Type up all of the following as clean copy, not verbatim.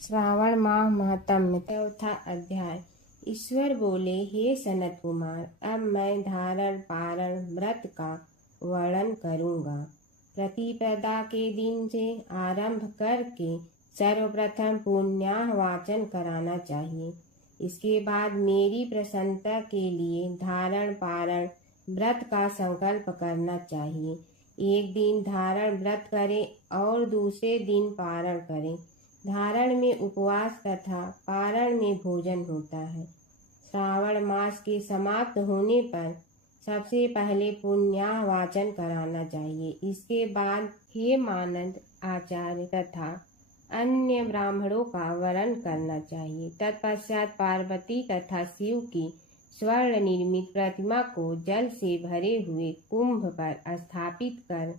श्रावण माह महात्म्य। चौथा अध्याय। ईश्वर बोले, हे सनत कुमार, अब मैं धारण पारण व्रत का वर्णन करूँगा। प्रतिपदा के दिन से आरंभ करके सर्वप्रथम पुण्याह वाचन कराना चाहिए। इसके बाद मेरी प्रसन्नता के लिए धारण पारण व्रत का संकल्प करना चाहिए। एक दिन धारण व्रत करें और दूसरे दिन पारण करें। धारण में उपवास तथा पारण में भोजन होता है। श्रावण मास के समाप्त होने पर सबसे पहले पुण्याह वाचन कराना चाहिए। इसके बाद हे मानद आचार्य तथा अन्य ब्राह्मणों का वरण करना चाहिए। तत्पश्चात पार्वती तथा शिव की स्वर्ण निर्मित प्रतिमा को जल से भरे हुए कुंभ पर स्थापित कर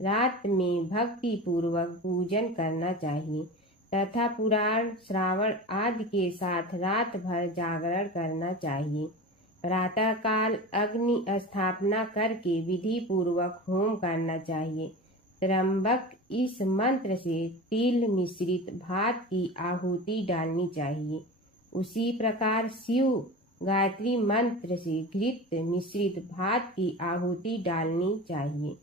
रात में भक्ति पूर्वक पूजन करना चाहिए तथा पुराण श्रावण आदि के साथ रात भर जागरण करना चाहिए। प्रातः काल अग्नि स्थापना करके विधि पूर्वक होम करना चाहिए। त्र्यंबक इस मंत्र से तिल मिश्रित भात की आहुति डालनी चाहिए। उसी प्रकार शिव गायत्री मंत्र से घृत मिश्रित भात की आहुति डालनी चाहिए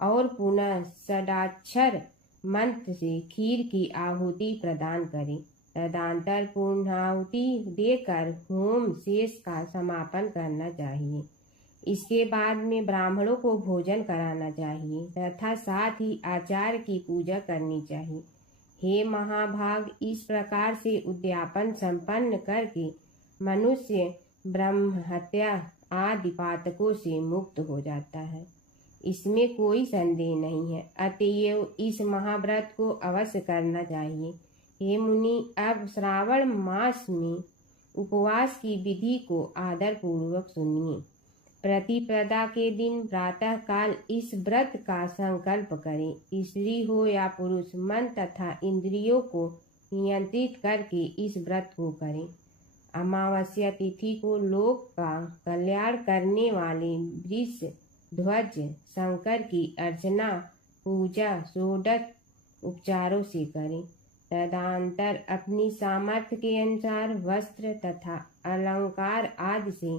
और पुनः षडाक्षर मंत्र से खीर की आहुति प्रदान करें। तदंतर पूर्णाहुति देकर होम शेष का समापन करना चाहिए। इसके बाद में ब्राह्मणों को भोजन कराना चाहिए तथा साथ ही आचार्य की पूजा करनी चाहिए। हे महाभाग, इस प्रकार से उद्यापन संपन्न करके मनुष्य ब्रह्म हत्या आदि पातकों से मुक्त हो जाता है। इसमें कोई संदेह नहीं है। अतएव इस महाव्रत को अवश्य करना चाहिए। हे मुनि, अब श्रावण मास में उपवास की विधि को आदर पूर्वक सुनिए। प्रतिपदा के दिन प्रातः काल इस व्रत का संकल्प करें। स्त्री हो या पुरुष, मन तथा इंद्रियों को नियंत्रित करके इस व्रत को करें। अमावस्या तिथि को लोक का कल्याण करने वाले वृष ध्वज शंकर की अर्चना पूजा षोडश उपचारों से करें। तदंतर अपनी सामर्थ्य के अनुसार वस्त्र तथा अलंकार आदि से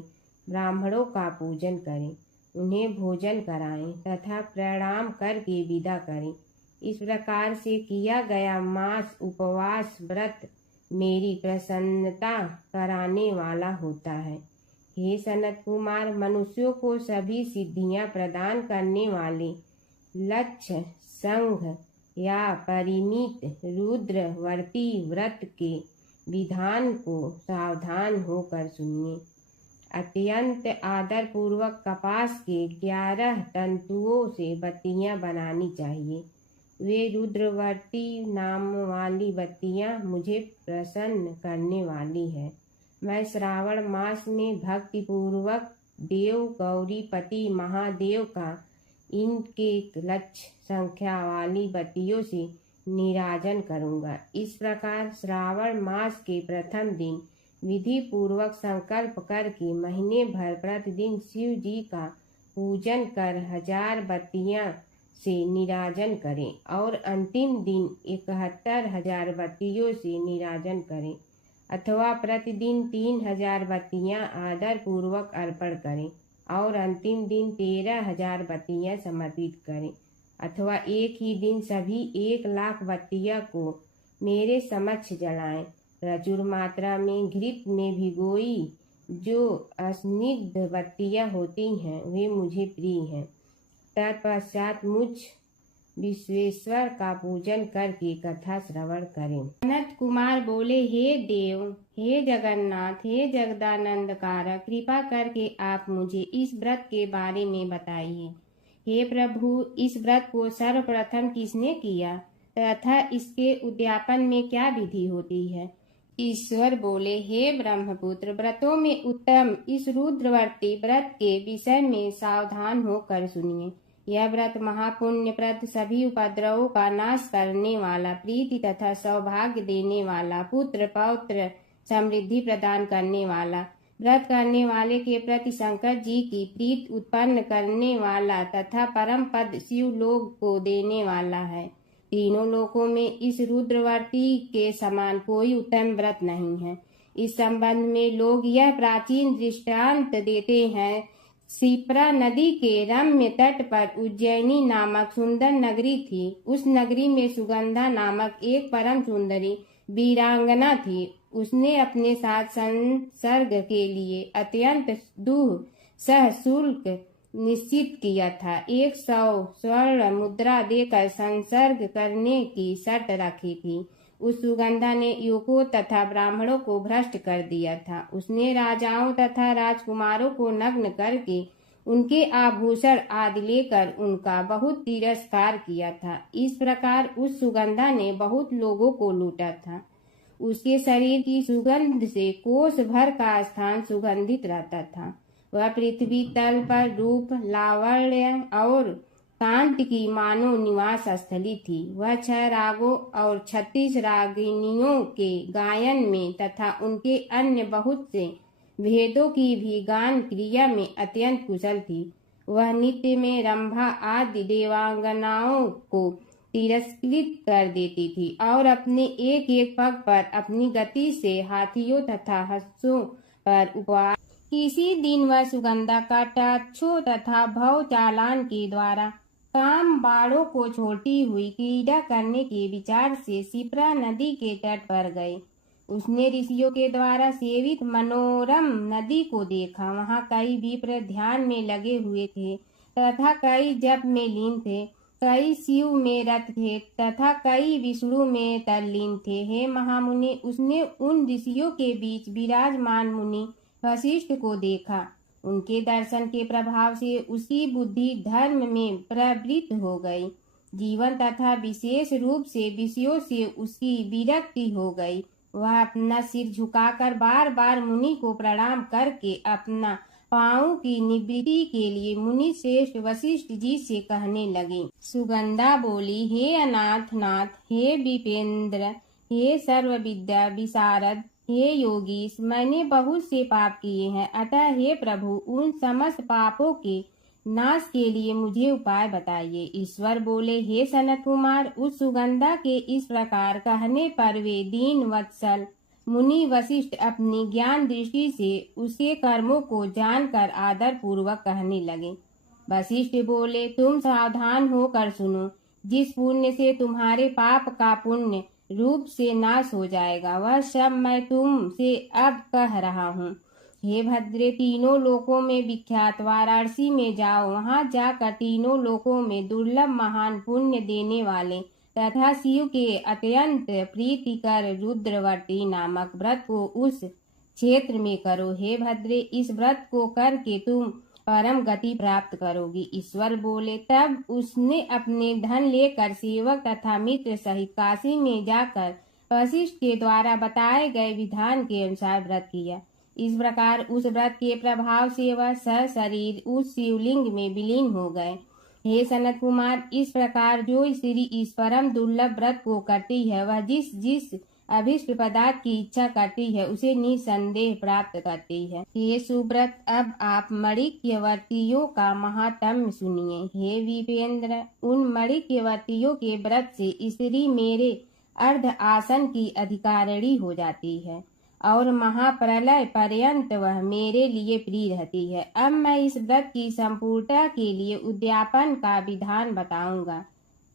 ब्राह्मणों का पूजन करें, उन्हें भोजन कराएं तथा प्रणाम करके विदा करें। इस प्रकार से किया गया मास उपवास व्रत मेरी प्रसन्नता कराने वाला होता है। हे सनत कुमार, मनुष्यों को सभी सिद्धियां प्रदान करने वाले लक्ष्य संघ या परिमित रुद्रवर्ती व्रत के विधान को सावधान होकर सुनिए। अत्यंत आदर पूर्वक कपास के 11 तंतुओं से बत्तियां बनानी चाहिए। वे रुद्रवर्ती नाम वाली बत्तियां मुझे प्रसन्न करने वाली है। मैं श्रावण मास में भक्ति पूर्वक देव गौरीपति महादेव का इनके लक्ष्य संख्या वाली बत्तियों से निराजन करूंगा। इस प्रकार श्रावण मास के प्रथम दिन विधि पूर्वक संकल्प करके महीने भर प्रतिदिन शिव जी का पूजन कर 1000 बत्तियां से निराजन करें और अंतिम दिन 71,000 बत्तियों से निराजन करें, अथवा प्रतिदिन 3000 बत्तियां आदर पूर्वक अर्पण करें और अंतिम दिन 13,000 बत्तियां समर्पित करें, अथवा एक ही दिन सभी 1,00,000 बत्तियां को मेरे समक्ष जलाएं। प्रचुर मात्रा में घृत में भिगोई जो अस्निग्ध बत्तियां होती हैं वे मुझे प्रिय हैं। तत्पश्चात मुझ विश्वेश्वर का पूजन करके कथा श्रवण करें। सनत कुमार बोले, हे देव, हे जगन्नाथ, हे जगदानंद कारक, कृपा करके आप मुझे इस व्रत के बारे में बताइए। हे प्रभु, इस व्रत को सर्वप्रथम किसने किया तथा इसके उद्यापन में क्या विधि होती है? ईश्वर बोले, हे ब्रह्मपुत्र, व्रतों में उत्तम इस रुद्रवर्ती व्रत के विषय में सावधान होकर सुनिए। यह व्रत महापुण्यप्रद, सभी उपद्रवों का नाश करने वाला, प्रीति तथा सौभाग्य देने वाला, पुत्र पौत्र समृद्धि प्रदान करने वाला, व्रत करने वाले के प्रति शंकर जी की प्रीति उत्पन्न करने वाला तथा परम पद शिव लोक को देने वाला है। तीनों लोकों में इस रुद्रवर्ती के समान कोई उत्तम व्रत नहीं है। इस संबंध में लोग यह प्राचीन दृष्टांत देते हैं। शिप्रा नदी के रम्य तट पर उज्जैनी नामक सुंदर नगरी थी। उस नगरी में सुगंधा नामक एक परम सुंदरी वीरांगना थी। उसने अपने साथ संसर्ग के लिए अत्यंत दुस्सह शुल्क निश्चित किया था। 100 स्वर्ण मुद्रा देकर संसर्ग करने की शर्त रखी थी। उस सुगंधा ने युवकों तथा ब्राह्मणों को भ्रष्ट कर दिया था। उसने राजाओं तथा राजकुमारों को नग्न करके उनके आभूषण आदि लेकर उनका बहुत तिरस्कार किया था। इस प्रकार उस सुगंधा ने बहुत लोगों को लूटा था। उसके शरीर की सुगंध से कोस भर का स्थान सुगंधित रहता था। वह पृथ्वी तल पर रूप, लावण्य और कांति की मानो निवास स्थली थी। वह 6 रागों और 36 रागिनियों के गायन में तथा उनके अन्य बहुत से भेदों की भी गान क्रिया में अत्यंत कुशल थी। वह नित्य में रंभा आदि देवांगनाओं को तिरस्कृत कर देती थी और अपने एक एक पग पर अपनी गति से हाथियों तथा हंसों पर उपवास। किसी दिन वह सुगंधा कटाक्षों तथा भव चालान के द्वारा काम बाड़ों को छोड़ती हुई क्रीड़ा करने के विचार से शिप्रा नदी के तट पर गई। उसने ऋषियों के द्वारा सेवित मनोरम नदी को देखा। वहाँ कई विप्र ध्यान में लगे हुए थे तथा कई जप में लीन थे, कई शिव में रत थे तथा कई विष्णु में तल्लीन थे। हे महामुनि, उसने उन ऋषियों के बीच विराजमान मुनि वशिष्ठ को देखा। उनके दर्शन के प्रभाव से उसकी बुद्धि धर्म में प्रवृत्त हो गई। जीवन तथा विशेष रूप से विषयों से उसकी विरक्ति हो गई। वह अपना सिर झुकाकर बार बार मुनि को प्रणाम करके अपना पाँव की निवृत्ति के लिए मुनि श्रेष्ठ वशिष्ठ जी से कहने लगी। सुगंधा बोली, हे अनाथ नाथ, हे विपेंद्र, हे सर्व विद्या विशारद, हे योगीश, मैंने बहुत से पाप किए हैं। अतः हे प्रभु, उन समस्त पापों के नाश के लिए मुझे उपाय बताइए। ईश्वर बोले, हे सनत कुमार, उस सुगंधा के इस प्रकार कहने पर वे दीन वत्सल मुनि वशिष्ठ अपनी ज्ञान दृष्टि से उसके कर्मों को जानकर आदर पूर्वक कहने लगे। वशिष्ठ बोले, तुम सावधान होकर सुनो। जिस पुण्य से तुम्हारे पाप का पुण्य रूप से नाश हो जाएगा, वह सब मैं तुमसे अब कह रहा हूँ। हे भद्रे, तीनों लोकों में विख्यात वाराणसी में जाओ। वहाँ जाकर तीनों लोकों में दुर्लभ महान पुण्य देने वाले तथा शिव के अत्यंत प्रीतिकर रुद्रवर्ती नामक व्रत को उस क्षेत्र में करो। हे भद्रे, इस व्रत को करके तुम परम गति प्राप्त करोगी। ईश्वर बोले, तब उसने अपने धन लेकर सेवक तथा मित्र सहित काशी में जाकर वशिष्ठ के द्वारा बताए गए विधान के अनुसार व्रत किया। इस प्रकार उस व्रत के प्रभाव से वह सशरीर उस शिवलिंग में विलीन हो गए। हे सनत कुमार, इस प्रकार जो स्त्री इस परम दुर्लभ व्रत को करती है, वह जिस जिस अभिष्ट पदार्थ की इच्छा करती है उसे निसंदेह प्राप्त करती है। हे सुव्रत, अब आप मणिक्यवर्तियों का महात्म्य सुनिए। हे विपेंद्र, उन मणिक्यवर्तियों के व्रत से स्त्री मेरे अर्ध आसन की अधिकारिणी हो जाती है और महाप्रलय पर्यंत वह मेरे लिए प्रिय रहती है। अब मैं इस व्रत की संपूर्णता के लिए उद्यापन का विधान बताऊंगा।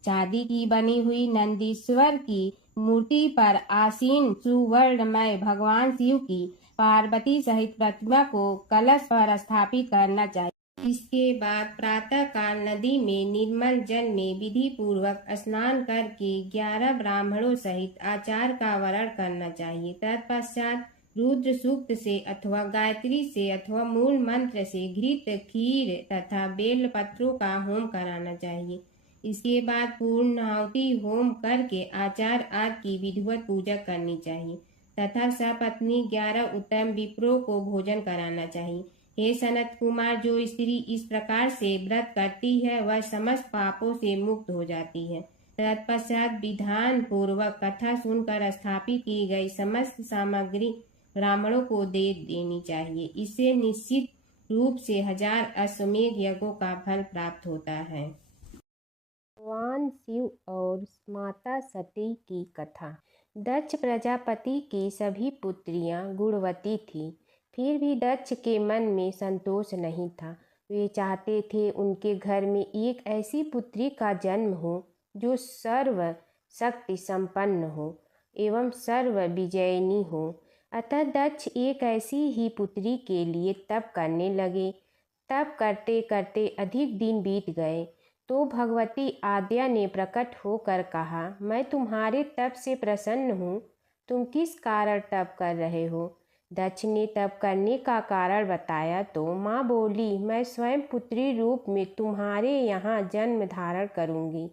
चांदी की बनी हुई नंदीश्वर की मूर्ति पर आसीन सुवर्णमय भगवान शिव की पार्वती सहित प्रतिमा को कलश पर स्थापित करना चाहिए। इसके बाद प्रातः काल नदी में निर्मल जल में विधि पूर्वक स्नान करके 11 ब्राह्मणों सहित आचार का वरण करना चाहिए। तत्पश्चात रुद्र सूक्त से अथवा गायत्री से अथवा मूल मंत्र से घृत, खीर तथा बेल पत्रों का होम कराना चाहिए। इसके बाद पूर्णाहुति होम करके आचार आदि की विधिवत पूजा करनी चाहिए तथा सपत्नी 11 उत्तम विप्रों को भोजन कराना चाहिए। हे सनत कुमार, जो स्त्री इस प्रकार से व्रत करती है वह समस्त पापों से मुक्त हो जाती है। तत्पश्चात विधान पूर्वक कथा सुनकर स्थापित की गई समस्त सामग्री ब्राह्मणों को दे देनी चाहिए। इससे निश्चित रूप से 1000 अश्वमेध यज्ञों का फल प्राप्त होता है। भगवान शिव और माता सती की कथा। दक्ष प्रजापति की सभी पुत्रियां गुणवती थीं, फिर भी दक्ष के मन में संतोष नहीं था। वे चाहते थे उनके घर में एक ऐसी पुत्री का जन्म हो जो सर्व शक्ति संपन्न हो एवं सर्व विजयिनी हो। अतः दक्ष एक ऐसी ही पुत्री के लिए तप करने लगे। तप करते करते अधिक दिन बीत गए तो भगवती आद्या ने प्रकट होकर कहा, मैं तुम्हारे तप से प्रसन्न हूँ। तुम किस कारण तप कर रहे हो? दक्ष ने तप करने का कारण बताया तो माँ बोली, मैं स्वयं पुत्री रूप में तुम्हारे यहाँ जन्म धारण करूँगी।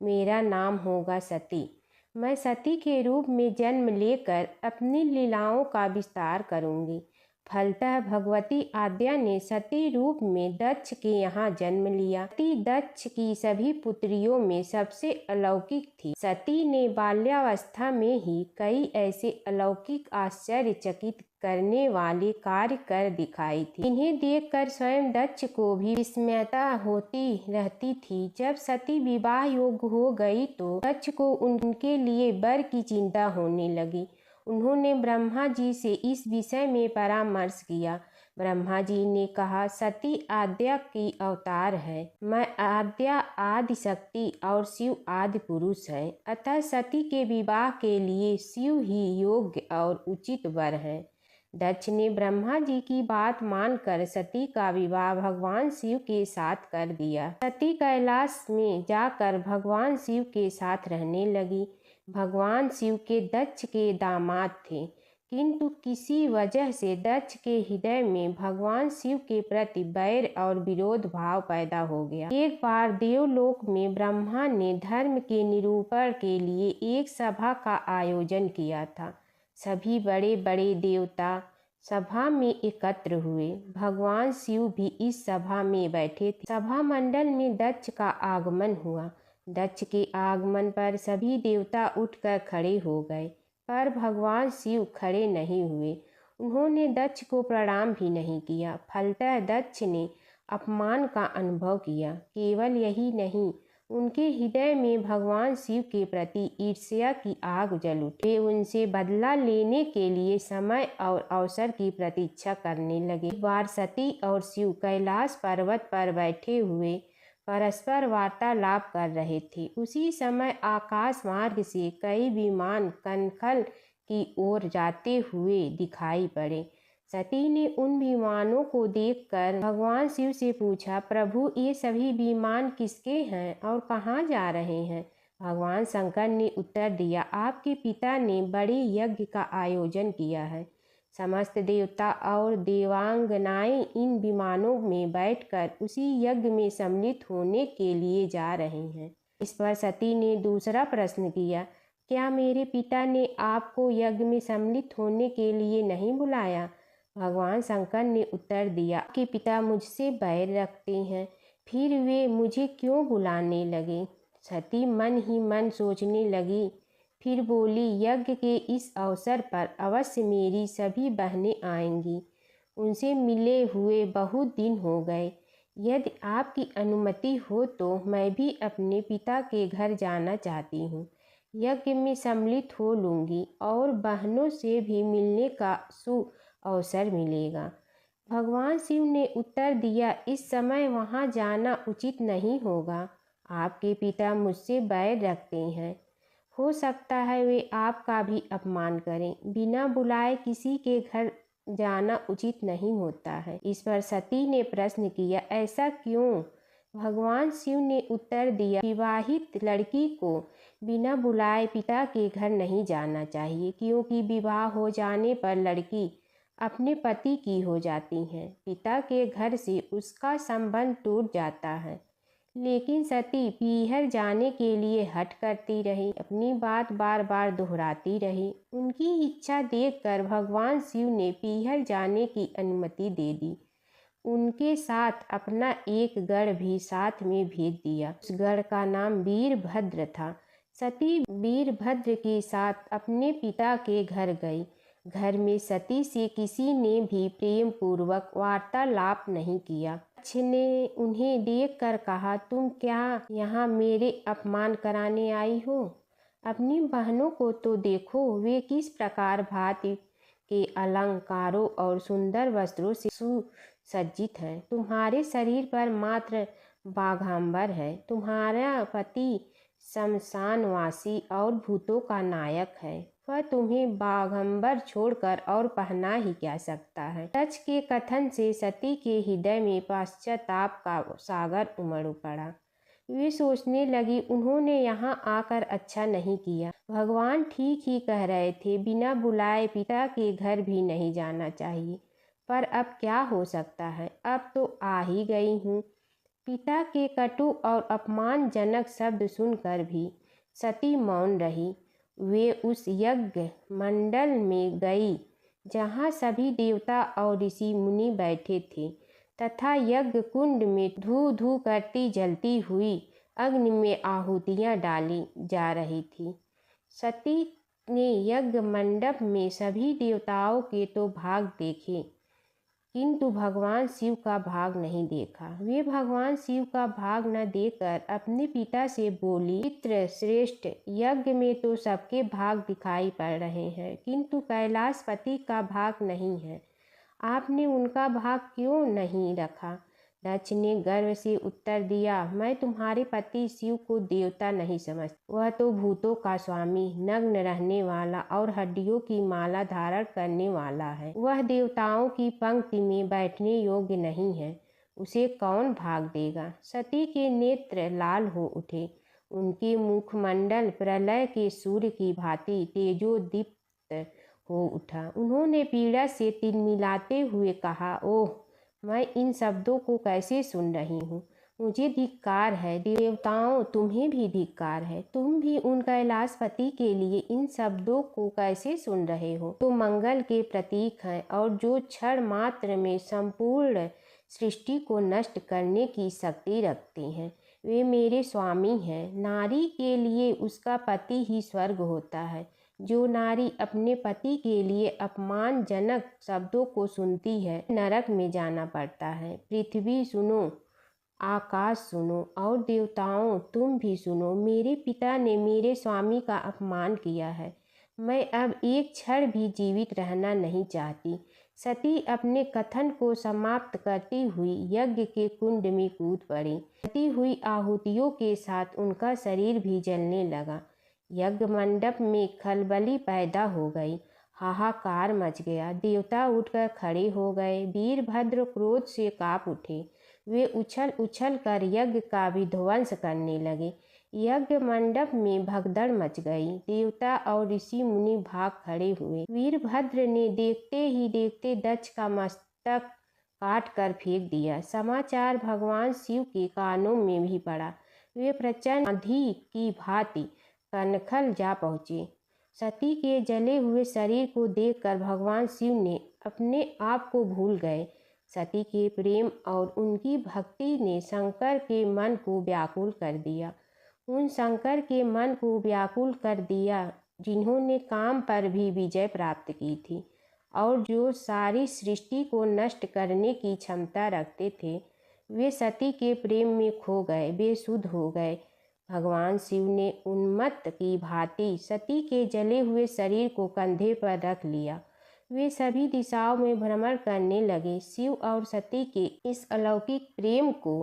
मेरा नाम होगा सती। मैं सती के रूप में जन्म लेकर अपनी लीलाओं का विस्तार करूँगी। फलतः भगवती आद्या ने सती रूप में दक्ष के यहाँ जन्म लिया। सती दक्ष की सभी पुत्रियों में सबसे अलौकिक थी। सती ने बाल्यावस्था में ही कई ऐसे अलौकिक आश्चर्यचकित करने वाले कार्य कर दिखाई थी। इन्हें देखकर स्वयं दक्ष को भी विस्मयता होती रहती थी। जब सती विवाह योग्य हो गई तो दक्ष को उनके लिए वर की चिंता होने लगी। उन्होंने ब्रह्मा जी से इस विषय में परामर्श किया। ब्रह्मा जी ने कहा, सती आद्या की अवतार है। मैं आद्या आदि शक्ति और शिव आदि पुरुष है। अतः सती के विवाह के लिए शिव ही योग्य और उचित वर है। दक्ष ने ब्रह्मा जी की बात मानकर सती का विवाह भगवान शिव के साथ कर दिया। सती कैलाश में जाकर भगवान शिव के साथ रहने लगी। भगवान शिव के दक्ष के दामाद थे, किंतु किसी वजह से दक्ष के हृदय में भगवान शिव के प्रति बैर और विरोध भाव पैदा हो गया। एक बार देवलोक में ब्रह्मा ने धर्म के निरूपण के लिए एक सभा का आयोजन किया था। सभी बड़े बड़े देवता सभा में एकत्र हुए। भगवान शिव भी इस सभा में बैठे थे। सभा मंडल में दक्ष का आगमन हुआ। दक्ष के आगमन पर सभी देवता उठकर खड़े हो गए, पर भगवान शिव खड़े नहीं हुए। उन्होंने दक्ष को प्रणाम भी नहीं किया। फलतः दक्ष ने अपमान का अनुभव किया। केवल यही नहीं, उनके हृदय में भगवान शिव के प्रति ईर्ष्या की आग जल उठी। वे उनसे बदला लेने के लिए समय और अवसर की प्रतीक्षा करने लगे। एक बार सती और शिव कैलाश पर्वत पर बैठे हुए परस्पर वार्तालाप कर रहे थे। उसी समय आकाश मार्ग से कई विमान कनखल की ओर जाते हुए दिखाई पड़े। सती ने उन विमानों को देखकर भगवान शिव से पूछा, प्रभु ये सभी विमान किसके हैं और कहाँ जा रहे हैं? भगवान शंकर ने उत्तर दिया, आपके पिता ने बड़े यज्ञ का आयोजन किया है। समस्त देवता और देवांगनाएं इन विमानों में बैठकर उसी यज्ञ में सम्मिलित होने के लिए जा रहे हैं। इस पर सती ने दूसरा प्रश्न किया, क्या मेरे पिता ने आपको यज्ञ में सम्मिलित होने के लिए नहीं बुलाया? भगवान शंकर ने उत्तर दिया, आपके पिता मुझसे बैर रखते हैं, फिर वे मुझे क्यों बुलाने लगे? सती मन ही मन सोचने लगी, फिर बोली, यज्ञ के इस अवसर पर अवश्य मेरी सभी बहनें आएंगी। उनसे मिले हुए बहुत दिन हो गए। यदि आपकी अनुमति हो तो मैं भी अपने पिता के घर जाना चाहती हूँ। यज्ञ में सम्मिलित हो लूँगी और बहनों से भी मिलने का अवसर मिलेगा। भगवान शिव ने उत्तर दिया, इस समय वहाँ जाना उचित नहीं होगा। आपके पिता मुझसे बैर रखते हैं। हो सकता है वे आपका भी अपमान करें। बिना बुलाए किसी के घर जाना उचित नहीं होता है। इस पर सती ने प्रश्न किया, ऐसा क्यों? भगवान शिव ने उत्तर दिया, विवाहित लड़की को बिना बुलाए पिता के घर नहीं जाना चाहिए, क्योंकि विवाह हो जाने पर लड़की अपने पति की हो जाती है। पिता के घर से उसका संबंध टूट जाता है। लेकिन सती पीहर जाने के लिए हठ करती रही, अपनी बात बार बार दोहराती रही। उनकी इच्छा देखकर भगवान शिव ने पीहर जाने की अनुमति दे दी। उनके साथ अपना एक गढ़ भी साथ में भेज दिया। उस गढ़ का नाम वीरभद्र था। सती वीरभद्र के साथ अपने पिता के घर गई। घर में सती से किसी ने भी प्रेम पूर्वक वार्तालाप नहीं किया। दक्ष ने उन्हें देखकर कहा, तुम क्या यहाँ मेरे अपमान कराने आई हो? अपनी बहनों को तो देखो, वे किस प्रकार भांति के अलंकारों और सुंदर वस्त्रों से सुसज्जित हैं। तुम्हारे शरीर पर मात्र बाघांबर है। तुम्हारा पति शमशानवासी और भूतों का नायक है। वह तुम्हें बाघंबर छोड़कर और पहना ही क्या सकता है। दक्ष के कथन से सती के हृदय में पश्चाताप का सागर उमड़ पड़ा। वे सोचने लगी, उन्होंने यहाँ आकर अच्छा नहीं किया। भगवान ठीक ही कह रहे थे, बिना बुलाए पिता के घर भी नहीं जाना चाहिए। पर अब क्या हो सकता है, अब तो आ ही गई हूँ। पिता के कटु और अपमानजनक शब्द सुनकर भी सती मौन रही। वे उस यज्ञ मंडल में गई जहाँ सभी देवता और ऋषि मुनि बैठे थे तथा यज्ञ कुंड में धू धू करती जलती हुई अग्नि में आहुतियाँ डाली जा रही थी। सती ने यज्ञ मंडप में सभी देवताओं के तो भाग देखे, किंतु भगवान शिव का भाग नहीं देखा। वे भगवान शिव का भाग न देखकर अपने पिता से बोली, पितृ श्रेष्ठ, यज्ञ में तो सबके भाग दिखाई पड़ रहे हैं, किंतु कैलाशपति का भाग नहीं है। आपने उनका भाग क्यों नहीं रखा? दक्ष ने गर्व से उत्तर दिया, मैं तुम्हारे पति शिव को देवता नहीं समझता। वह तो भूतों का स्वामी, नग्न रहने वाला और हड्डियों की माला धारण करने वाला है। वह देवताओं की पंक्ति में बैठने योग्य नहीं है। उसे कौन भाग देगा? सती के नेत्र लाल हो उठे। उनके मुखमंडल प्रलय के सूर्य की भांति तेजोदीप्त हो उठा। उन्होंने पीड़ा से तिलमिलाते हुए कहा, ओह, मैं इन शब्दों को कैसे सुन रही हूँ। मुझे धिक्कार है। देवताओं, तुम्हें भी धिक्कार है। तुम भी उन कैलाशपति के लिए इन शब्दों को कैसे सुन रहे हो? तो मंगल के प्रतीक हैं और जो क्षण मात्र में संपूर्ण सृष्टि को नष्ट करने की शक्ति रखते हैं। वे मेरे स्वामी हैं। नारी के लिए उसका पति ही स्वर्ग होता है। जो नारी अपने पति के लिए अपमानजनक शब्दों को सुनती है, नरक में जाना पड़ता है। पृथ्वी सुनो, आकाश सुनो और देवताओं तुम भी सुनो। मेरे पिता ने मेरे स्वामी का अपमान किया है। मैं अब एक क्षण भी जीवित रहना नहीं चाहती। सती अपने कथन को समाप्त करती हुई यज्ञ के कुंड में कूद पड़ी। जलती हुई आहुतियों के साथ उनका शरीर भी जलने लगा। यज्ञ मंडप में खलबली पैदा हो गई। हाहाकार मच गया। देवता उठकर खड़े हो गए। वीरभद्र क्रोध से कांप उठे। वे उछल उछल कर यज्ञ का विध्वंस करने लगे। यज्ञ मंडप में भगदड़ मच गई। देवता और ऋषि मुनि भाग खड़े हुए। वीरभद्र ने देखते ही देखते दक्ष का मस्तक काट कर फेंक दिया। समाचार भगवान शिव के कानों में भी पड़ा। वे प्रचंड आंधी की भांति कनखल जा पहुँचे। सती के जले हुए शरीर को देखकर भगवान शिव ने अपने आप को भूल गए। सती के प्रेम और उनकी भक्ति ने शंकर के मन को व्याकुल कर दिया। उन शंकर के मन को व्याकुल कर दिया जिन्होंने काम पर भी विजय प्राप्त की थी और जो सारी सृष्टि को नष्ट करने की क्षमता रखते थे। वे सती के प्रेम में खो गए, बेसुध हो गए। भगवान शिव ने उन्मत्त की भांति सती के जले हुए शरीर को कंधे पर रख लिया। वे सभी दिशाओं में भ्रमण करने लगे। शिव और सती के इस अलौकिक प्रेम को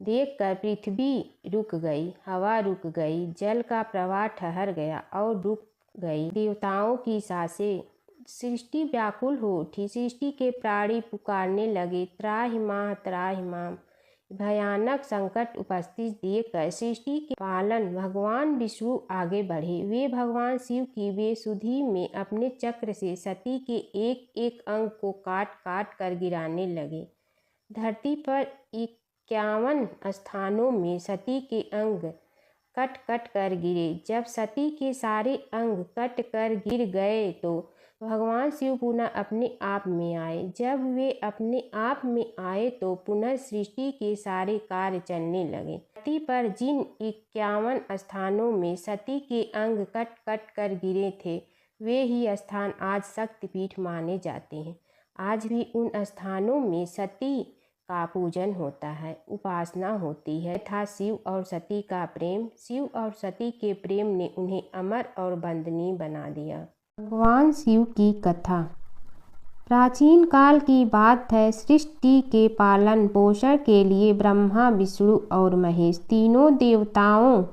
देखकर पृथ्वी रुक गई, हवा रुक गई, जल का प्रवाह ठहर गया और रुक गई। देवताओं की सांसें, सृष्टि व्याकुल हो उठी। सृष्टि के प्राणी पुकारने लगे, त्राहि मां त्राहि मां। भयानक संकट उपस्थित देखकर सृष्टि के पालन भगवान विष्णु आगे बढ़े। वे भगवान शिव की बेसुधी में अपने चक्र से सती के एक एक अंग को काट काट कर गिराने लगे। धरती पर 51 स्थानों में सती के अंग कट कट कर गिरे। जब सती के सारे अंग कट कर गिर गए तो भगवान शिव पुनः अपने आप में आए। जब वे अपने आप में आए तो पुनः सृष्टि के सारे कार्य चलने लगे। धरती पर जिन 51 स्थानों में सती के अंग कट कट कर गिरे थे, वे ही स्थान आज शक्तिपीठ माने जाते हैं। आज भी उन स्थानों में सती का पूजन होता है, उपासना होती है तथा शिव और सती का प्रेम, शिव और सती के प्रेम ने उन्हें अमर और वंदनीय बना दिया। भगवान शिव की कथा। प्राचीन काल की बात है। सृष्टि के पालन पोषण के लिए ब्रह्मा, विष्णु और महेश तीनों देवताओं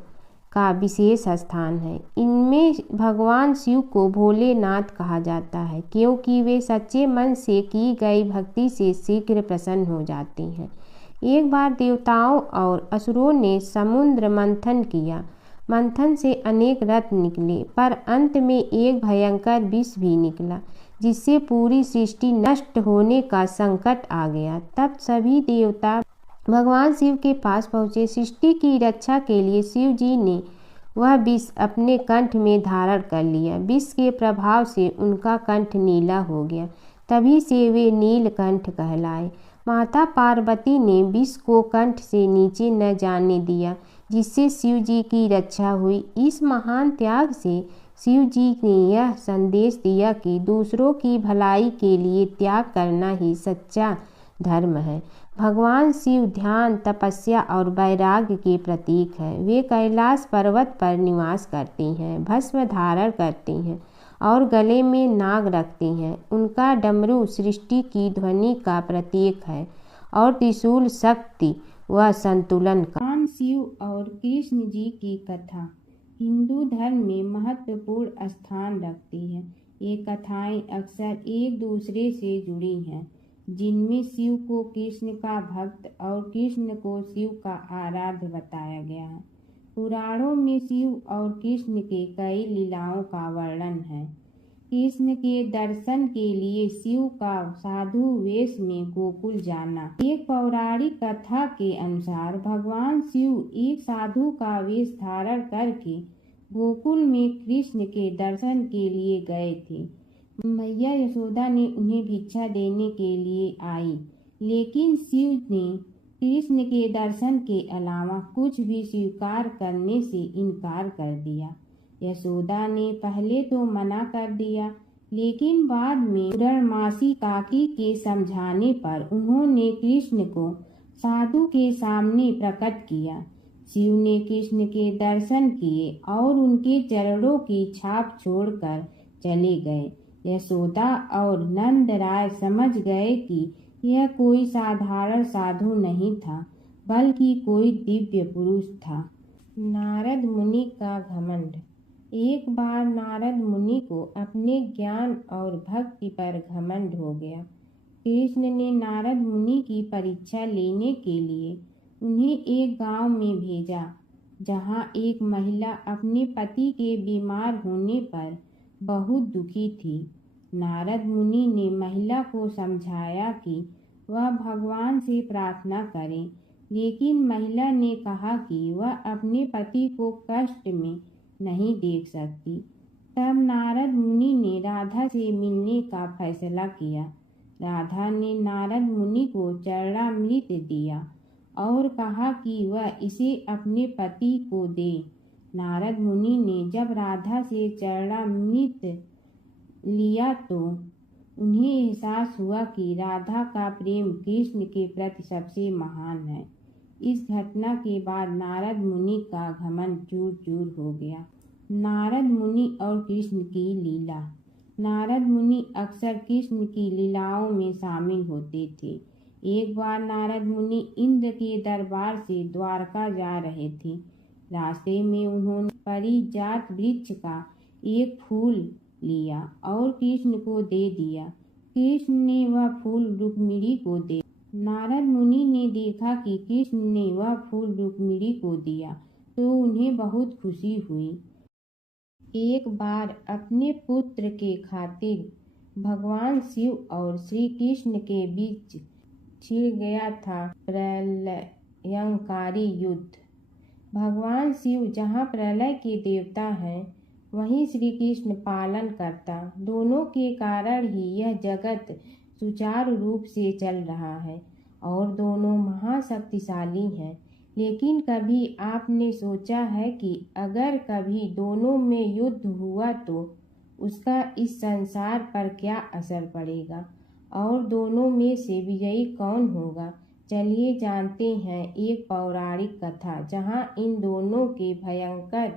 का विशेष स्थान है। इनमें भगवान शिव को भोलेनाथ कहा जाता है, क्योंकि वे सच्चे मन से की गई भक्ति से शीघ्र प्रसन्न हो जाते हैं। एक बार देवताओं और असुरों ने समुद्र मंथन किया। मंथन से अनेक रत्न निकले, पर अंत में एक भयंकर विष भी निकला, जिससे पूरी सृष्टि नष्ट होने का संकट आ गया। तब सभी देवता भगवान शिव के पास पहुँचे। सृष्टि की रक्षा के लिए शिव जी ने वह विष अपने कंठ में धारण कर लिया। विष के प्रभाव से उनका कंठ नीला हो गया। तभी से वे नीलकंठ कहलाए। माता पार्वती ने विष को कंठ से नीचे न जाने दिया, जिससे शिव जी की रक्षा हुई। इस महान त्याग से शिव जी ने यह संदेश दिया कि दूसरों की भलाई के लिए त्याग करना ही सच्चा धर्म है। भगवान शिव ध्यान, तपस्या और वैराग्य के प्रतीक है। वे कैलाश पर्वत पर निवास करते हैं, भस्म धारण करते हैं और गले में नाग रखते हैं। उनका डमरू सृष्टि की ध्वनि का प्रतीक है और त्रिशूल शक्ति व संतुलन का। भगवान शिव और कृष्ण जी की कथा हिंदू धर्म में महत्वपूर्ण स्थान रखती है। ये कथाएं अक्सर एक दूसरे से जुड़ी हैं, जिनमें शिव को कृष्ण का भक्त और कृष्ण को शिव का आराध्य बताया गया है। पुराणों में शिव और कृष्ण के कई लीलाओं का वर्णन है। कृष्ण के दर्शन के लिए शिव का साधु वेश में गोकुल जाना। एक पौराणिक कथा के अनुसार भगवान शिव एक साधु का वेश धारण करके गोकुल में कृष्ण के दर्शन के लिए गए थे। मैया यशोदा ने उन्हें भिक्षा देने के लिए आई, लेकिन शिव ने कृष्ण के दर्शन के अलावा कुछ भी स्वीकार करने से इनकार कर दिया। यशोदा ने पहले तो मना कर दिया, लेकिन बाद में पूर्णमासी काकी के समझाने पर उन्होंने कृष्ण को साधु के सामने प्रकट किया। शिव ने कृष्ण के दर्शन किए और उनके चरणों की छाप छोड़कर चले गए। यशोदा और नंद राय समझ गए कि यह कोई साधारण साधु नहीं था, बल्कि कोई दिव्य पुरुष था। नारद मुनि का घमंड। एक बार नारद मुनि को अपने ज्ञान और भक्ति पर घमंड हो गया। कृष्ण ने नारद मुनि की परीक्षा लेने के लिए उन्हें एक गांव में भेजा, जहां एक महिला अपने पति के बीमार होने पर बहुत दुखी थी। नारद मुनि ने महिला को समझाया कि वह भगवान से प्रार्थना करे, लेकिन महिला ने कहा कि वह अपने पति को कष्ट में नहीं देख सकती। तब नारद मुनि ने राधा से मिलने का फैसला किया। राधा ने नारद मुनि को चरणामृत दिया और कहा कि वह इसे अपने पति को दे। नारद मुनि ने जब राधा से चरणामृत लिया तो उन्हें एहसास हुआ कि राधा का प्रेम कृष्ण के प्रति सबसे महान है। इस घटना के बाद नारद मुनि का घमंड चूर चूर हो गया। नारद मुनि और कृष्ण की लीला। नारद मुनि अक्सर कृष्ण की लीलाओं में शामिल होते थे। एक बार नारद मुनि इंद्र के दरबार से द्वारका जा रहे थे। रास्ते में उन्होंने पारिजात वृक्ष का एक फूल लिया और कृष्ण को दे दिया। कृष्ण ने वह फूल रुक्मिणी को दे। नारद मुनि ने देखा कि कृष्ण ने वह फूल रुक्मिणी को दिया तो उन्हें बहुत खुशी हुई। एक बार अपने पुत्र के खातिर भगवान शिव और श्री कृष्ण के बीच छिड़ गया था प्रलयंकारी युद्ध। भगवान शिव जहाँ प्रलय के देवता हैं, वहीं श्री कृष्ण पालन करता। दोनों के कारण ही यह जगत सुचारू रूप से चल रहा है और दोनों महाशक्तिशाली हैं। लेकिन कभी आपने सोचा है कि अगर कभी दोनों में युद्ध हुआ तो उसका इस संसार पर क्या असर पड़ेगा और दोनों में से विजयी कौन होगा? चलिए जानते हैं एक पौराणिक कथा जहाँ इन दोनों के भयंकर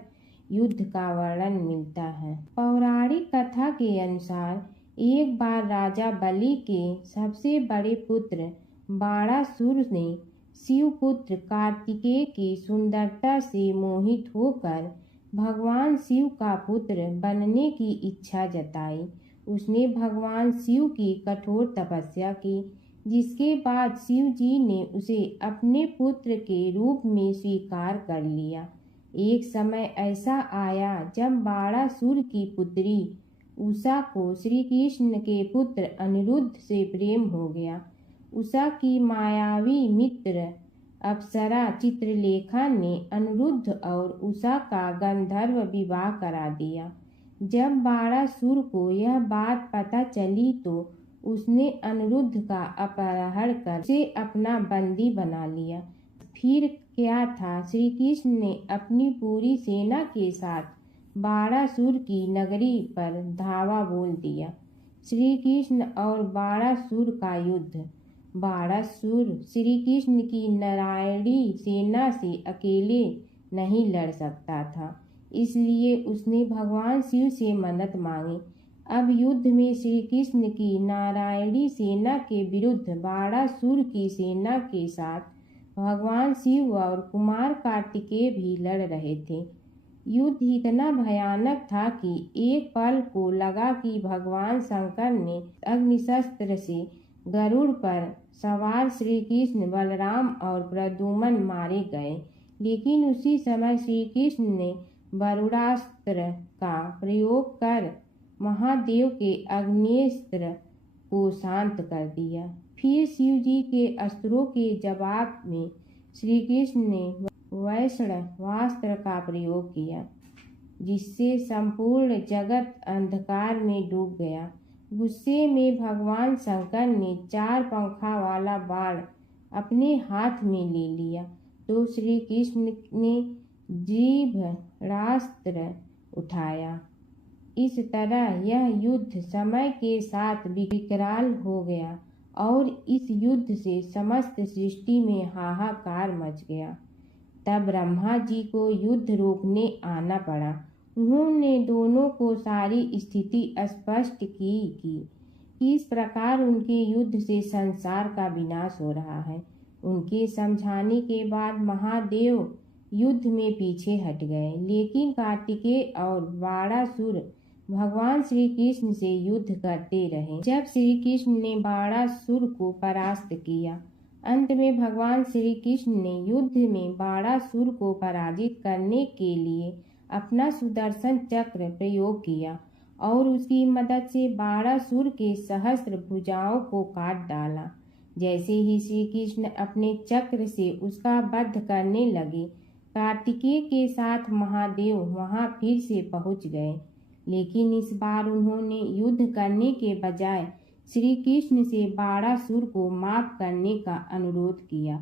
युद्ध का वर्णन मिलता है। पौराणिक कथा के अनुसार एक बार राजा बलि के सबसे बड़े पुत्र बाणासुर ने शिवपुत्र कार्तिकेय की सुंदरता से मोहित होकर भगवान शिव का पुत्र बनने की इच्छा जताई। उसने भगवान शिव की कठोर तपस्या की, जिसके बाद शिव जी ने उसे अपने पुत्र के रूप में स्वीकार कर लिया। एक समय ऐसा आया जब बाणासुर की पुत्री उषा को श्री कृष्ण के पुत्र अनिरुद्ध से प्रेम हो गया। उषा की मायावी मित्र अप्सरा चित्रलेखा ने अनिरुद्ध और उषा का गंधर्व विवाह करा दिया। जब बाणासुर को यह बात पता चली तो उसने अनिरुद्ध का अपहरण कर उसे अपना बंदी बना लिया। फिर क्या था, श्री कृष्ण ने अपनी पूरी सेना के साथ बाणासुर की नगरी पर धावा बोल दिया। श्री कृष्ण और बाणासुर का युद्ध। बाणासुर श्री कृष्ण की नारायणी सेना से अकेले नहीं लड़ सकता था, इसलिए उसने भगवान शिव से मदद मांगी। अब युद्ध में श्री कृष्ण की नारायणी सेना के विरुद्ध बाणासुर की सेना के साथ भगवान शिव और कुमार कार्तिकेय भी लड़ रहे थे। युद्ध इतना भयानक था कि एक पल को लगा कि भगवान शंकर ने अग्निशस्त्र से गरुड़ पर सवार श्री कृष्ण, बलराम और प्रद्युम्न मारे गए। लेकिन उसी समय श्री कृष्ण ने वरुणास्त्र का प्रयोग कर महादेव के अग्नेस्त्र को शांत कर दिया। फिर शिव जी के अस्त्रों के जवाब में श्री कृष्ण ने वैष्णवास्त्र का प्रयोग किया, जिससे संपूर्ण जगत अंधकार में डूब गया। गुस्से में भगवान शंकर ने 4 पंखा वाला बाण अपने हाथ में ले लिया तो श्री कृष्ण ने जीभरास्त्र उठाया। इस तरह यह युद्ध समय के साथ विकराल हो गया और इस युद्ध से समस्त सृष्टि में हाहाकार मच गया। तब ब्रह्मा जी को युद्ध रोकने आना पड़ा। उन्होंने दोनों को सारी स्थिति स्पष्ट की कि किस प्रकार उनके युद्ध से संसार का विनाश हो रहा है। उनके समझाने के बाद महादेव युद्ध में पीछे हट गए, लेकिन कार्तिकेय और बाणासुर भगवान श्री कृष्ण से युद्ध करते रहे। जब श्री कृष्ण ने बाणासुर को परास्त किया, अंत में भगवान श्री कृष्ण ने युद्ध में बाणासुर को पराजित करने के लिए अपना सुदर्शन चक्र प्रयोग किया और उसकी मदद से बाणासुर के सहस्त्र भुजाओं को काट डाला। जैसे ही श्री कृष्ण अपने चक्र से उसका वध करने लगे, कार्तिकेय के साथ महादेव वहां फिर से पहुंच गए, लेकिन इस बार उन्होंने युद्ध करने के बजाय श्री कृष्ण से बाणासुर को माफ करने का अनुरोध किया।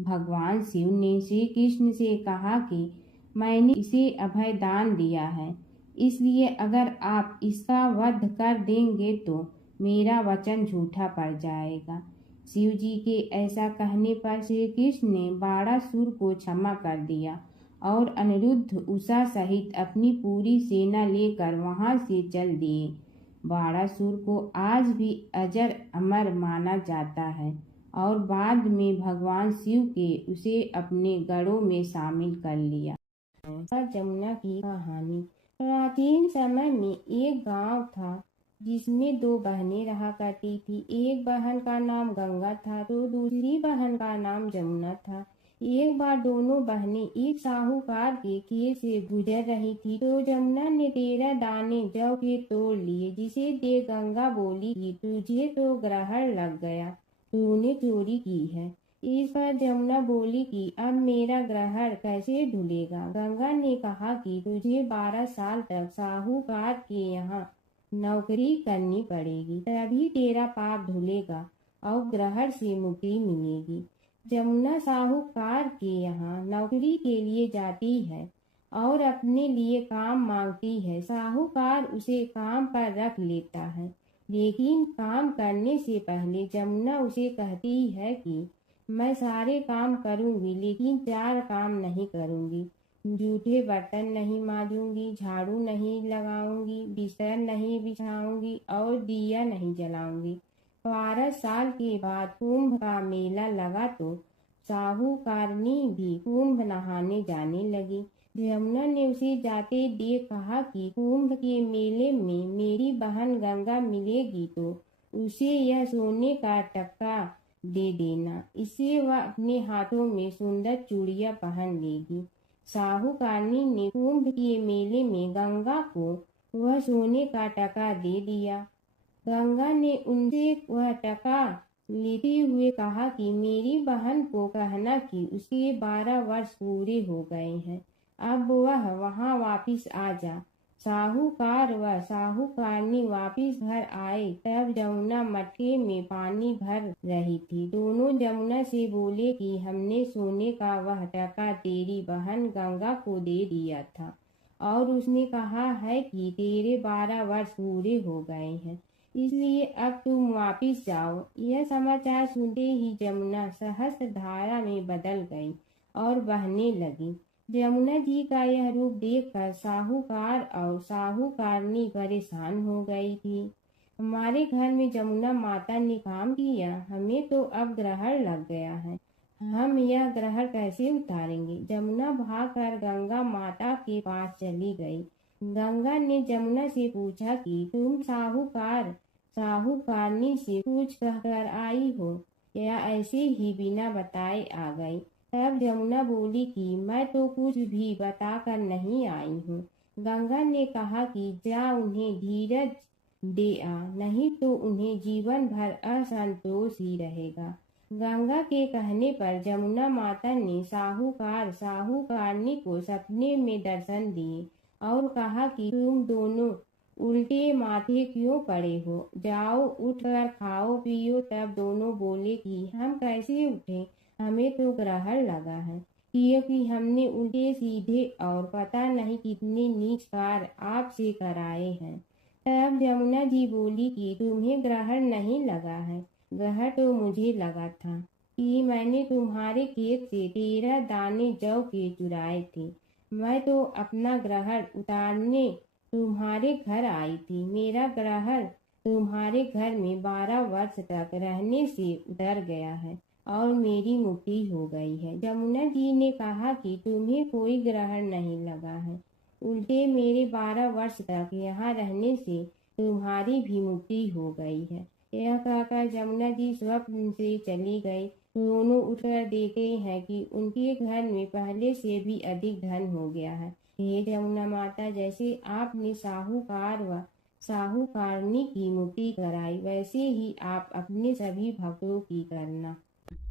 भगवान शिव ने श्री कृष्ण से कहा कि मैंने इसे अभय दान दिया है, इसलिए अगर आप इसका वध कर देंगे तो मेरा वचन झूठा पड़ जाएगा। शिव जी के ऐसा कहने पर श्री कृष्ण ने बाणासुर को क्षमा कर दिया और अनिरुद्ध, उषा सहित अपनी पूरी सेना लेकर वहां से चल दिए। बाणासुर को आज भी अजर अमर माना जाता है और बाद में भगवान शिव के उसे अपने गढ़ों में शामिल कर लिया। जमुना की कहानी। प्राचीन समय में एक गांव था जिसमें 2 बहनें रहा करती थी। एक बहन का नाम गंगा था तो दूसरी बहन का नाम जमुना था। एक बार दोनों बहनें एक साहूकार के खेत से गुजर रही थी तो जमुना ने 13 दाने जौ के तोड़ लिए, जिसे देख गंगा बोली कि तुझे तो ग्रहण लग गया, तूने चोरी की है। इस पर जमुना बोली कि अब मेरा ग्रहण कैसे धुलेगा। गंगा ने कहा कि तुझे 12 साल तक साहूकार के यहाँ नौकरी करनी पड़ेगी, तभी तेरा पाप धुलेगा और ग्रहण से मुक्ति मिलेगी। जमुना साहूकार के यहाँ नौकरी के लिए जाती है और अपने लिए काम मांगती है। साहूकार उसे काम पर रख लेता है, लेकिन काम करने से पहले जमुना उसे कहती है कि मैं सारे काम करूंगी लेकिन 4 काम नहीं करूंगी। जूठे बर्तन नहीं मांजूंगी, झाड़ू नहीं लगाऊंगी, बिस्तर नहीं बिछाऊंगी और दिया नहीं जलाऊंगी। 12 साल के बाद कुंभ का मेला लगा तो साहूकारनी भी कुंभ नहाने जाने लगी। यमुना ने उसे जाते देख कहा कि कुंभ के मेले में मेरी बहन गंगा मिलेगी तो उसे यह सोने का टक्का दे देना, इससे वह अपने हाथों में सुंदर चूड़ियां पहन लेगी। साहूकारनी ने कुंभ के मेले में गंगा को वह सोने का टका दे दिया। गंगा ने उनसे वह टका लेते हुए कहा कि मेरी बहन को कहना कि उसके 12 वर्ष पूरे हो गए हैं, अब वह वहां वापिस आ जा। साहूकार व साहूकारनी वापिस घर आए तब जमुना मटके में पानी भर रही थी। दोनों जमुना से बोले कि हमने सोने का वह टका तेरी बहन गंगा को दे दिया था और उसने कहा है कि तेरे 12 वर्ष पूरे हो गए हैं, इसलिए अब तुम वापिस जाओ। यह समाचार सुनते ही जमुना सहस्त्र धारा में बदल गई और बहने लगी। यमुना जी का यह रूप देखकर साहूकार और साहूकारनी परेशान हो गई थी। हमारे घर में जमुना माता ने काम किया, हमें तो अब ग्रहण लग गया है, हम यह ग्रहण कैसे उतारेंगे। जमुना भागकर गंगा माता के पास चली गई। गंगा ने जमुना से पूछा कि तुम साहूकारनी से कुछ कहकर आई हो या ऐसे ही बिना बताए आ गई। तब जमुना बोली कि मैं तो कुछ भी बताकर नहीं आई हूँ। गंगा ने कहा कि जा उन्हें धीरज दे आ, नहीं तो उन्हें जीवन भर असंतोष ही रहेगा। गंगा के कहने पर जमुना माता ने साहूकारनी को सपने में दर्शन दिए और कहा कि तुम दोनों उल्टे माथे क्यों पड़े हो, जाओ उठकर खाओ पियो। तब दोनों बोले कि हम कैसे उठे, हमें तो ग्रहण लगा है, क्योंकि हमने उल्टे सीधे और पता नहीं कितने नीच कार्य आपसे कराए हैं। तब यमुना जी बोली कि तुम्हें ग्रहण नहीं लगा है, ग्रहण तो मुझे लगा था कि मैंने तुम्हारे खेत से 13 दाने जौ के चुराए थे। मैं तो अपना ग्रहण उतारने तुम्हारे घर आई थी। मेरा ग्रहण तुम्हारे घर में 12 वर्ष तक रहने से उतर गया है और मेरी मुक्ति हो गई है। यमुना जी ने कहा कि तुम्हें कोई ग्रहण नहीं लगा है, उल्टे मेरे 12 वर्ष तक यहाँ रहने से तुम्हारी भी मुक्ति हो गई है। यह कहकर यमुना जी स्वप्न से चली गई। दोनों उठकर देखते हैं कि उनके घर में पहले से भी अधिक धन हो गया है। हे यमुना माता, जैसे आपने साहूकार व साहूकारनी की मुक्ति कराई, वैसे ही आप अपने सभी भक्तों की करना।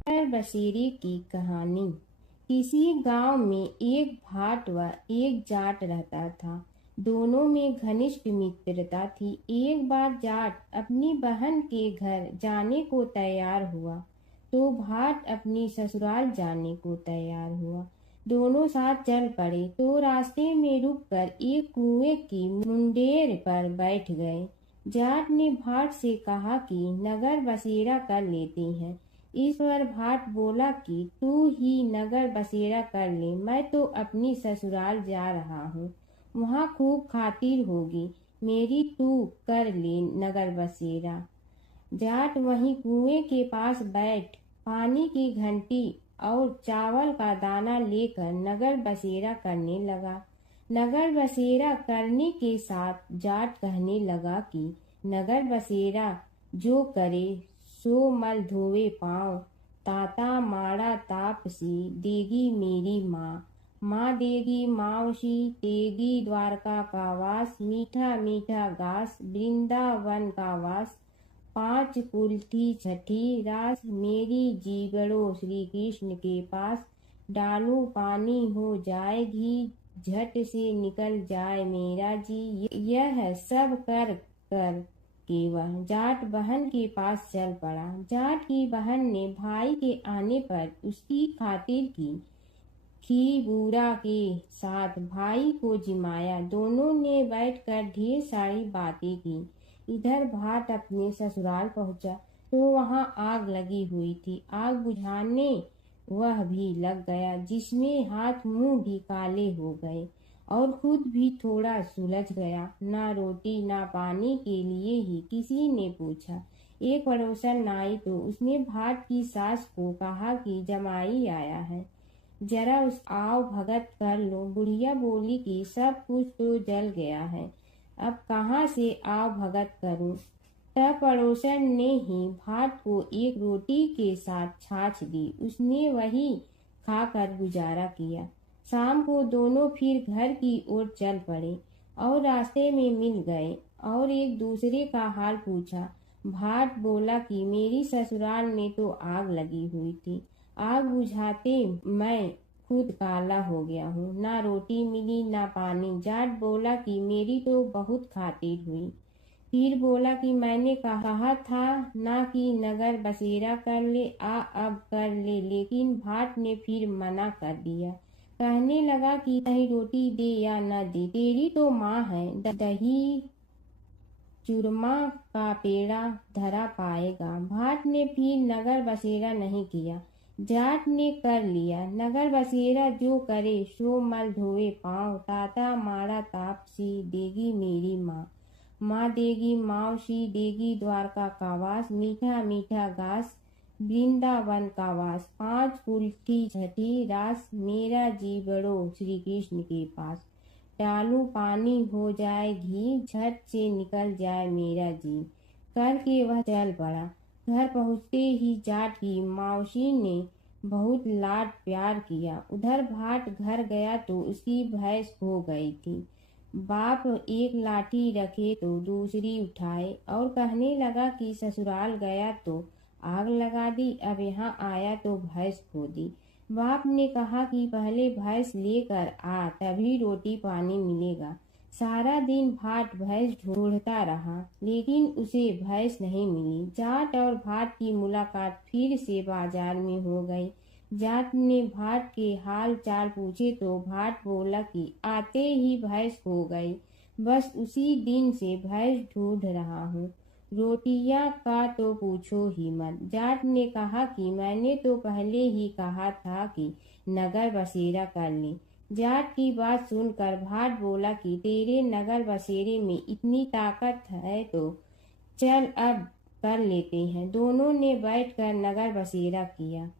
नगर बसेरे की कहानी। किसी गांव में एक भाट व एक जाट रहता था। दोनों में घनिष्ठ मित्रता थी। एक बार जाट अपनी बहन के घर जाने को तैयार हुआ तो भाट अपनी ससुराल जाने को तैयार हुआ। दोनों साथ चल पड़े तो रास्ते में रुककर एक कुएं की मुंडेर पर बैठ गए। जाट ने भाट से कहा कि नगर बसेरा कर लेते हैं। इस पर भाट बोला कि तू ही नगर बसेरा कर ले, मैं तो अपनी ससुराल जा रहा हूँ, वहाँ खूब खातिर होगी मेरी, तू कर ले नगर बसेरा। जाट वहीं कुएं के पास बैठ पानी की घंटी और चावल का दाना लेकर नगर बसेरा करने लगा। नगर बसेरा करने के साथ जाट कहने लगा कि नगर बसेरा जो करे सो मल धोवे पाँव, ताता माड़ा तापसी देगी मेरी माँ, माँ देगी मावशी देगी द्वारका का वास, मीठा मीठा घास वृंदावन का वास, 5 कुल्ठी छठी रास मेरी जीगड़ो श्री कृष्ण के पास, डालू पानी हो जाए घी झट से निकल जाए मेरा जी। यह सब कर कर कि वह जाट बहन के पास चल पड़ा। जाट की बहन ने भाई के आने पर उसकी खातिर की खी बूढ़ा के साथ भाई को जिमाया। दोनों ने बैठकर ढेर सारी बातें की। इधर भाट अपने ससुराल पहुंचा तो वहां आग लगी हुई थी। आग बुझाने वह भी लग गया, जिसमें हाथ मुंह भी काले हो गए और खुद भी थोड़ा सुलझ गया। ना रोटी ना पानी के लिए ही किसी ने पूछा। एक पड़ोसन आई तो उसने भाट की सास को कहा कि जमाई आया है, जरा उस आओ भगत कर लो। बुढ़िया बोली कि सब कुछ तो जल गया है, अब कहाँ से आओ भगत करूं। तब पड़ोसन ने ही भाट को एक रोटी के साथ छाछ दी। उसने वही खाकर गुजारा किया। शाम को दोनों फिर घर की ओर चल पड़े और रास्ते में मिल गए और एक दूसरे का हाल पूछा। भाट बोला कि मेरी ससुराल में तो आग लगी हुई थी, आग बुझाते मैं खुद काला हो गया हूँ, ना रोटी मिली ना पानी। जाट बोला कि मेरी तो बहुत खातिर हुई। फिर बोला कि मैंने कहा था ना कि नगर बसेरा कर ले, अब कर ले, लेकिन भाट ने फिर मना कर दिया। कहने लगा कि चाहे रोटी दे या न दे, तेरी तो माँ है, दही चूरमा का पेड़ा धरा पाएगा। भाट ने फिर नगर बसेरा नहीं किया, जाट ने कर लिया। नगर बसेरा जो करे सो मल धोए पाँव, ताता मारा तापसी देगी मेरी माँ। माँ देगी मावशी देगी द्वारका का वास, मीठा मीठा घास वृंदावन का वास। 5 कुल्ठी छठी रास, मेरा जी बड़ो श्री कृष्ण के पास। डालू पानी हो जाए घी, झट से निकल जाए मेरा जी। करके वह चल पड़ा। घर पहुँचते ही जाट की मौसी ने बहुत लाड प्यार किया। उधर भाट घर गया तो उसकी भैंस खो गई थी। बाप एक लाठी रखे तो दूसरी उठाए और कहने लगा कि ससुराल गया तो आग लगा दी, अब यहाँ आया तो भैंस खो दी। बाप ने कहा कि पहले भैंस लेकर आ, तभी रोटी पानी मिलेगा। सारा दिन भाट भैंस ढूंढता रहा, लेकिन उसे भैंस नहीं मिली। जाट और भाट की मुलाकात फिर से बाजार में हो गई। जाट ने भाट के हाल चाल पूछे तो भाट बोला कि आते ही भैंस खो गई, बस उसी दिन से भैंस ढूंढ रहा हूँ। रोटियां का तो पूछो ही मत। जाट ने कहा कि मैंने तो पहले ही कहा था कि नगर बसेरा कर ले। जाट की बात सुनकर भाट बोला कि तेरे नगर बसेरे में इतनी ताकत है तो चल अब कर लेते हैं। दोनों ने बैठकर नगर बसेरा किया।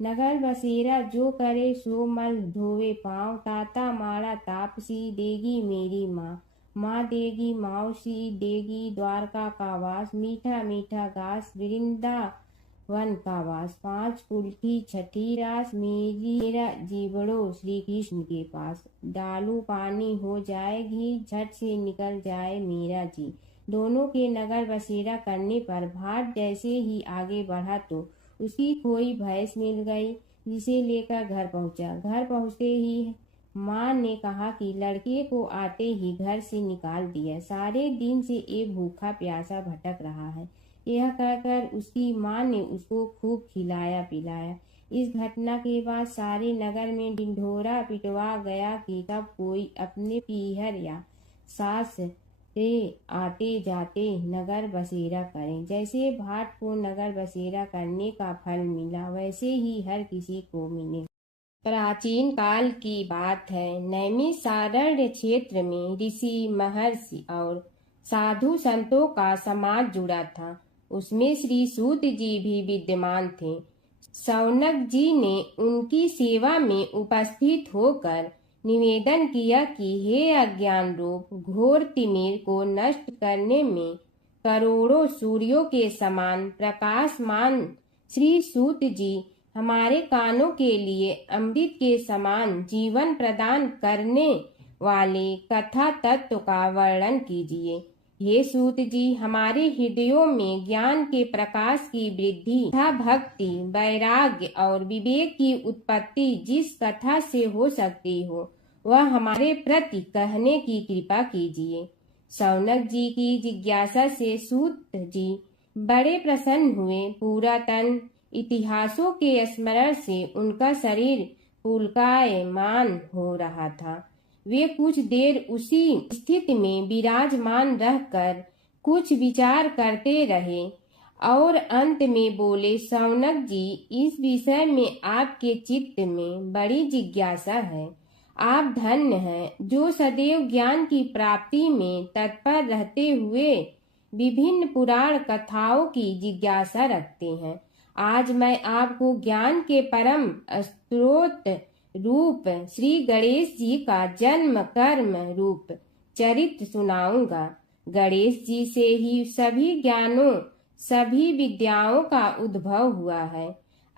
नगर बसेरा जो करे सो मल धोवे पाँव, ताता मारा तापसी देगी मेरी माँ। माँ देगी मौसी देगी द्वारका का वास, मीठा मीठा घास वृंदावन का वास। 5 कुल्ठी छठी रास, मेरा जीवड़ो श्री कृष्ण के पास। डालू पानी हो जाए घी, झट से निकल जाए मेरा जी। दोनों के नगर बसेरा करने पर भाट जैसे ही आगे बढ़ा तो उसकी खोई भैंस मिल गई, जिसे लेकर घर पहुंचा। घर पहुंचते ही माँ ने कहा कि लड़के को आते ही घर से निकाल दिया, सारे दिन से ये भूखा प्यासा भटक रहा है। यह कहकर उसकी माँ ने उसको खूब खिलाया पिलाया। इस घटना के बाद सारे नगर में ढिंढोरा पिटवा गया कि तब कोई अपने पीहर या सास से आते जाते नगर बसेरा करें। जैसे भाट को नगर बसेरा करने का फल मिला, वैसे ही हर किसी को मिले। प्राचीन काल की बात है। नैमिषारण्य क्षेत्र में ऋषि महर्षि और साधु संतों का समाज जुड़ा था। उसमें श्री सूत जी भी विद्यमान थे। शौनक जी ने उनकी सेवा में उपस्थित होकर निवेदन किया कि हे अज्ञान रूप घोर तिमिर को नष्ट करने में करोड़ों सूर्यों के समान प्रकाशमान श्री सूत जी हमारे कानों के लिए अमृत के समान जीवन प्रदान करने वाले कथा तत्व का वर्णन कीजिए। हे सूत जी, हमारे हृदयों में ज्ञान के प्रकाश की वृद्धि तथा भक्ति, वैराग्य और विवेक की उत्पत्ति जिस कथा से हो सकती हो, वह हमारे प्रति कहने की कृपा कीजिए। शौनक जी की जिज्ञासा से सूत जी बड़े प्रसन्न हुए। पूरा तन इतिहासों के स्मरण से उनका शरीर पुलकायमान हो रहा था। वे कुछ देर उसी स्थिति में विराजमान रहकर कुछ विचार करते रहे। और अंत में बोले, शौनक जी, इस विषय में आपके चित्त में बड़ी जिज्ञासा है। आप धन्य हैं जो सदैव ज्ञान की प्राप्ति में तत्पर रहते हुए विभिन्न पुराण कथाओं की जिज्ञासा रखते हैं। आज मैं आपको ज्ञान के परम स्रोत रूप श्री गणेश जी का जन्म कर्म रूप चरित्र सुनाऊंगा। गणेश जी से ही सभी ज्ञानों सभी विद्याओं का उद्भव हुआ है।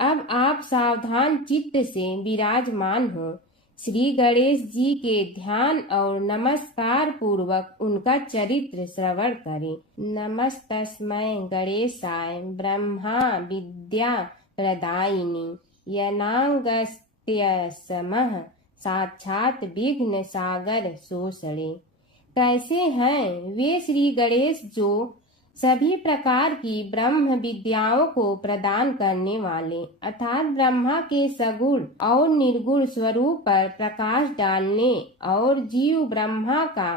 अब आप सावधान चित्त से विराजमान हो। श्री गणेश जी के ध्यान और नमस्कार पूर्वक उनका चरित्र श्रवण करें। नमस्तस्मै गणेशाय ब्रह्मा विद्या प्रदायिनी यनागस्त्यसमः साक्षात विघ्न सागर सोसड़े। कैसे हैं वे श्री गणेश जो सभी प्रकार की ब्रह्म विद्याओं को प्रदान करने वाले अर्थात ब्रह्मा के सगुण और निर्गुण स्वरूप पर प्रकाश डालने और जीव ब्रह्मा का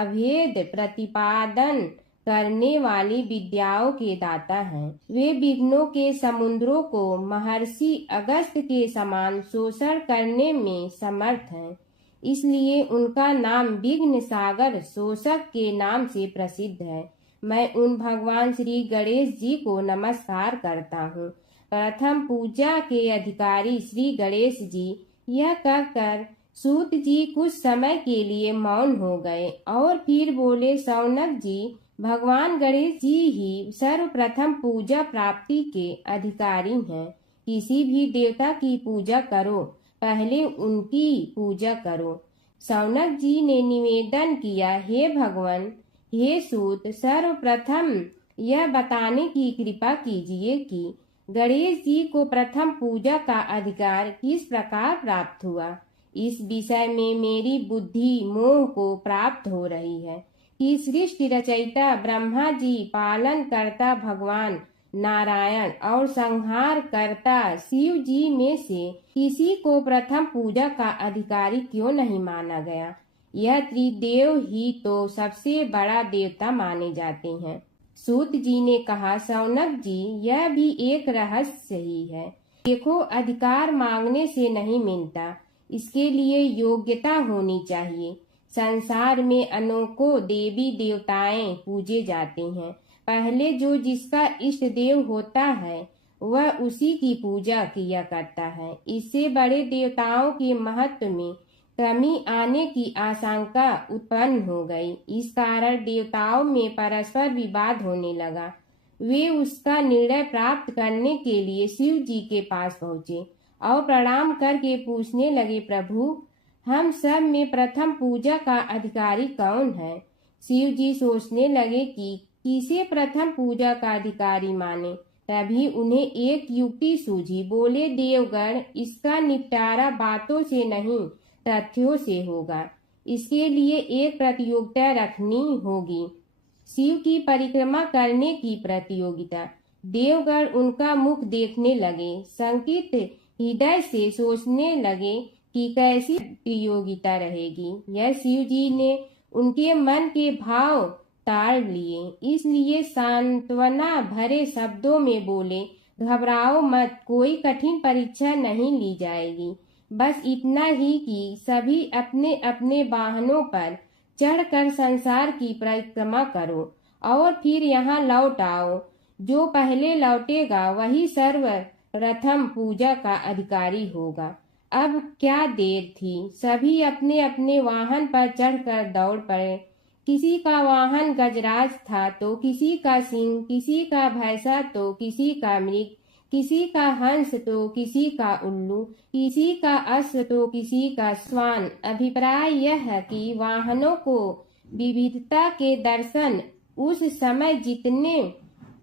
अभेद प्रतिपादन करने वाली विद्याओं के दाता हैं। वे विघ्नों के समुद्रों को महर्षि अगस्त के समान शोषण करने में समर्थ हैं। इसलिए उनका नाम विघ्न सागर शोषक के नाम से प्रसिद्ध है। मैं उन भगवान श्री गणेश जी को नमस्कार करता हूँ। प्रथम पूजा के अधिकारी श्री गणेश जी यह कहकर सूत जी कुछ समय के लिए मौन हो गए और फिर बोले, शौनक जी, भगवान गणेश जी ही सर्वप्रथम पूजा प्राप्ति के अधिकारी हैं। किसी भी देवता की पूजा करो, पहले उनकी पूजा करो। शौनक जी ने निवेदन किया, हे भगवान, हे सूत, सर्वप्रथम यह बताने की कृपा कीजिए कि गणेश जी को प्रथम पूजा का अधिकार किस प्रकार प्राप्त हुआ। इस विषय में मेरी बुद्धि मोह को प्राप्त हो रही है कि सृष्टि रचयिता ब्रह्मा जी, पालन करता भगवान नारायण और संहार करता शिव जी में से किसी को प्रथम पूजा का अधिकारी क्यों नहीं माना गया। यह त्रिदेव ही तो सबसे बड़ा देवता माने जाते हैं। सूत जी ने कहा, शौनक जी, यह भी एक रहस्य ही है। देखो, अधिकार मांगने से नहीं मिलता, इसके लिए योग्यता होनी चाहिए। संसार में अनेकों देवी देवताएं पूजे जाते हैं। पहले जो जिसका इष्ट देव होता है वह उसी की पूजा किया करता है। इससे बड़े देवताओं के महत्व में कमी आने की आशंका उत्पन्न हो गई। इस कारण देवताओं में परस्पर विवाद होने लगा। वे उसका निर्णय प्राप्त करने के लिए शिव जी के पास पहुँचे और प्रणाम करके पूछने लगे, प्रभु, हम सब में प्रथम पूजा का अधिकारी कौन है। शिव जी सोचने लगे कि किसे प्रथम पूजा का अधिकारी माने। तभी उन्हें एक युक्ति सूझी। बोले, देवगण, इसका निपटारा बातों से नहीं तथ्यों से होगा। इसके लिए एक प्रतियोगिता रखनी होगी, शिव की परिक्रमा करने की प्रतियोगिता। देवगण उनका मुख देखने लगे, शंकित हृदय से सोचने लगे कि कैसी प्रतियोगिता रहेगी। यह शिव जी ने उनके मन के भाव ताड़ लिए, इसलिए सांत्वना भरे शब्दों में बोले, घबराओ मत, कोई कठिन परीक्षा नहीं ली जाएगी। बस इतना ही कि सभी अपने अपने वाहनों पर चढ़कर संसार की परिक्रमा करो और फिर यहाँ लौट आओ। जो पहले लौटेगा वही सर्वप्रथम पूजा का अधिकारी होगा। अब क्या देर थी, सभी अपने अपने वाहन पर चढ़कर दौड़ पड़े। किसी का वाहन गजराज था तो किसी का सिंह, किसी का भैंसा तो किसी का मृग, किसी का हंस तो किसी का उल्लू, किसी का अश्व तो किसी का श्वान। अभिप्राय यह है कि वाहनों को विविधता के दर्शन उस समय जितने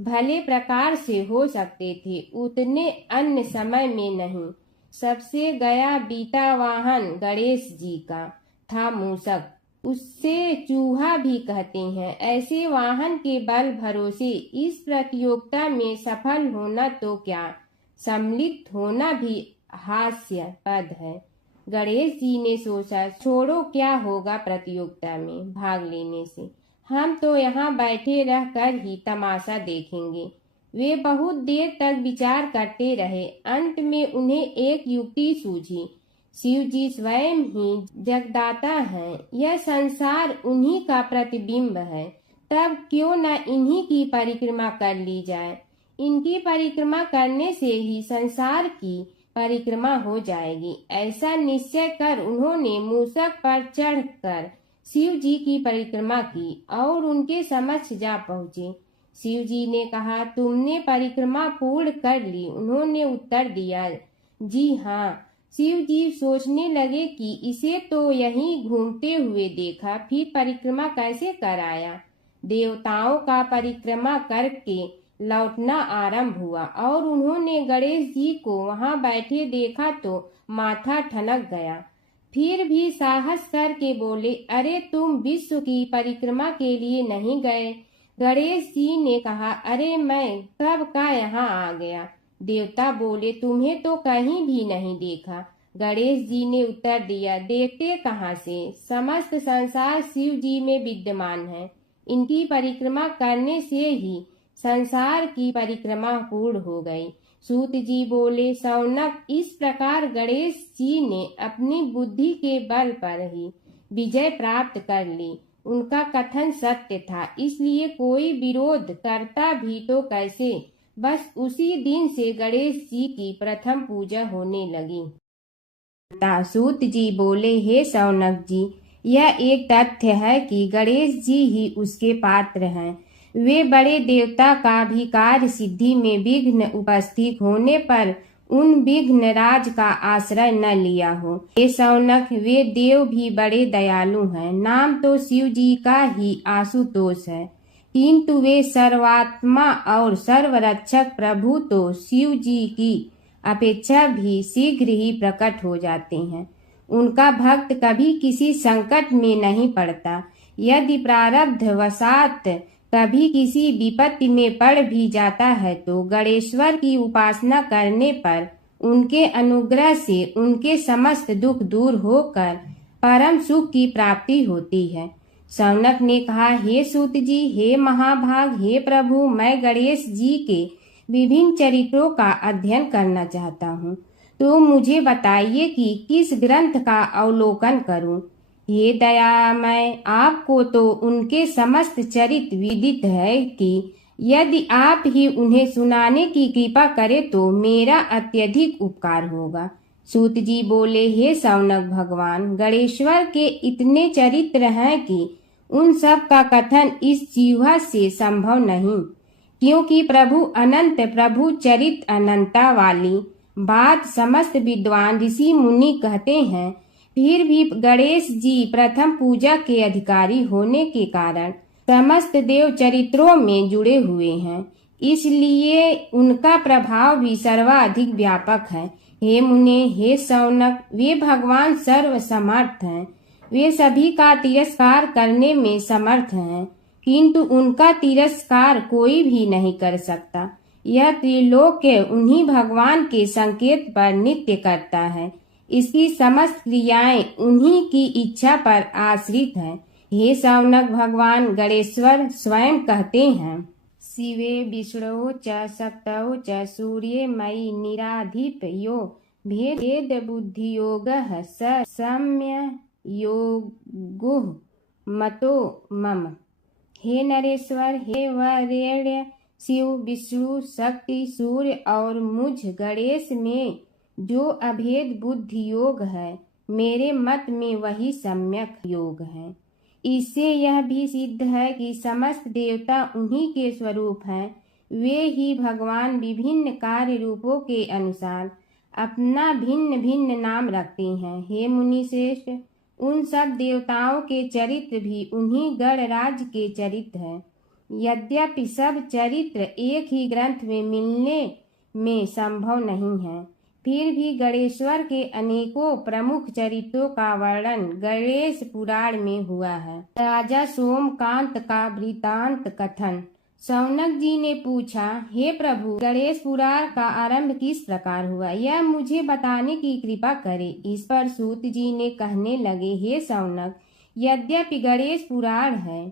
भले प्रकार से हो सकते थे उतने अन्य समय में नहीं। सबसे गया बीता वाहन गणेश जी का था मूषक, उससे चूहा भी कहते हैं। ऐसे वाहन के बल भरोसे इस प्रतियोगिता में सफल होना तो क्या, सम्मिलित होना भी हास्यास्पद है। गणेश जी ने सोचा, छोड़ो, क्या होगा प्रतियोगिता में भाग लेने से, हम तो यहाँ बैठे रहकर ही तमाशा देखेंगे। वे बहुत देर तक विचार करते रहे। अंत में उन्हें एक युक्ति सूझी। शिव जी स्वयं ही जगदाता हैं, यह संसार उन्हीं का प्रतिबिंब है, तब क्यों न इन्हीं की परिक्रमा कर ली जाए। इनकी परिक्रमा करने से ही संसार की परिक्रमा हो जाएगी। ऐसा निश्चय कर उन्होंने मूषक पर चढ़कर शिव जी की परिक्रमा की और उनके समक्ष जा पहुँचे। शिव जी ने कहा, तुमने परिक्रमा पूर्ण कर ली? उन्होंने उत्तर दिया, जी हाँ। शिव जी सोचने लगे कि इसे तो यहीं घूमते हुए देखा, फिर परिक्रमा कैसे कर आया। देवताओं का परिक्रमा करके लौटना आरंभ हुआ और उन्होंने गणेश जी को वहां बैठे देखा तो माथा ठनक गया। फिर भी साहस करके बोले, अरे तुम विश्व की परिक्रमा के लिए नहीं गए? गणेश जी ने कहा, अरे मैं कब का यहाँ आ गया। देवता बोले, तुम्हें तो कहीं भी नहीं देखा। गणेश जी ने उत्तर दिया, देखते कहाँ से, समस्त संसार शिव जी में विद्यमान है। इनकी परिक्रमा करने से ही संसार की परिक्रमा पूर्ण हो गई। सूत जी बोले, शौनक, इस प्रकार गणेश जी ने अपनी बुद्धि के बल पर ही विजय प्राप्त कर ली। उनका कथन सत्य था, इसलिए कोई विरोध करता भी तो कैसे। बस उसी दिन से गणेश जी की प्रथम पूजा होने लगी। सूत जी बोले, हे शौनक जी, यह एक तथ्य है कि गणेश जी ही उसके पात्र हैं। वे बड़े देवता का भी कार्य सिद्धि में विघ्न उपस्थित होने पर उन विघ्न राज का आश्रय न लिया हो। हे शौनक, वे देव भी बड़े दयालु हैं। नाम तो शिव जी का ही आशुतोष है, किंतु वे सर्वात्मा और सर्वरक्षक प्रभु तो शिव जी की अपेक्षा भी शीघ्र ही प्रकट हो जाते हैं। उनका भक्त कभी किसी संकट में नहीं पड़ता। यदि प्रारब्ध वशात कभी किसी विपत्ति में पड़ भी जाता है तो गणेश्वर की उपासना करने पर उनके अनुग्रह से उनके समस्त दुख दूर होकर परम सुख की प्राप्ति होती है। शौनक ने कहा, हे सूत जी, हे महाभाग, हे प्रभु, मैं गणेश जी के विभिन्न चरित्रों का अध्ययन करना चाहता हूँ, तो मुझे बताइए कि किस ग्रंथ का अवलोकन करूँ। ये दयामय, आपको तो उनके समस्त चरित्र विदित है कि यदि आप ही उन्हें सुनाने की कृपा करें तो मेरा अत्यधिक उपकार होगा। सूत जी बोले, हे शौनक भगवान, गणेश्वर के इतने चरित्र हैं कि उन सब का कथन इस जिह्वा से संभव नहीं, क्योंकि प्रभु अनंत, प्रभु चरित्र अनंता वाली बात समस्त विद्वान ऋषि मुनि कहते हैं। फिर भी गणेश जी प्रथम पूजा के अधिकारी होने के कारण समस्त देव चरित्रों में जुड़े हुए हैं, इसलिए उनका प्रभाव भी सर्वाधिक व्यापक है। हे मुने, हे शौनक, वे भगवान सर्व समर्थ हैं। वे सभी का तिरस्कार करने में समर्थ हैं, किंतु उनका तिरस्कार कोई भी नहीं कर सकता। यह त्रिलोक्य उन्हीं भगवान के संकेत पर नित्य करता है। इसकी समस्त क्रियाएं उन्हीं की इच्छा पर आश्रित हैं। हे शौनक भगवान गणेश्वर स्वयं कहते हैं, शिवे विष्णु च शक्तौ च सूर्ये मयि निराधिप यो भेद बुद्धि योगः स सम्य योगो मतो मम। हे नरेश्वर, हे वरेण्य, शिव, विष्णु, शक्ति, सूर्य और मुझ गणेश में जो अभेद बुद्धि योग है, मेरे मत में वही सम्यक योग है। इससे यह भी सिद्ध है कि समस्त देवता उन्हीं के स्वरूप हैं। वे ही भगवान विभिन्न कार्य रूपों के अनुसार अपना भिन्न भिन्न नाम रखते हैं। हे मुनि श्रेष्ठ, उन सब देवताओं के चरित्र भी उन्हीं गणराज के चरित्र हैं। यद्यपि सब चरित्र एक ही ग्रंथ में मिलने में संभव नहीं है, फिर भी गणेश्वर के अनेकों प्रमुख चरित्रों का वर्णन गणेश पुराण में हुआ है। राजा सोमकांत का वृतांत कथन। शौनक जी ने पूछा, हे प्रभु, गणेश पुराण का आरंभ किस प्रकार हुआ, यह मुझे बताने की कृपा करे। इस पर सूत जी ने कहने लगे, हे शौनक, यद्यपि गणेश पुराण है,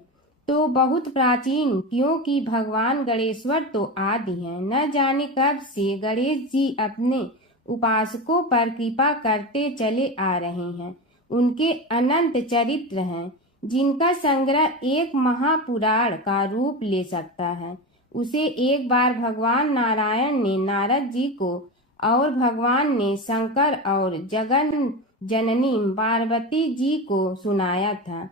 तो बहुत प्राचीन, क्योंकि भगवान गणेश्वर तो आदि हैं। न जाने कब से गणेश जी अपने उपासकों पर कृपा करते चले आ रहे हैं। उनके अनंत चरित्र हैं, जिनका संग्रह एक महापुराण का रूप ले सकता है। उसे एक बार भगवान नारायण ने नारद जी को और भगवान ने शंकर और जगन जननी पार्वती जी को सुनाया था।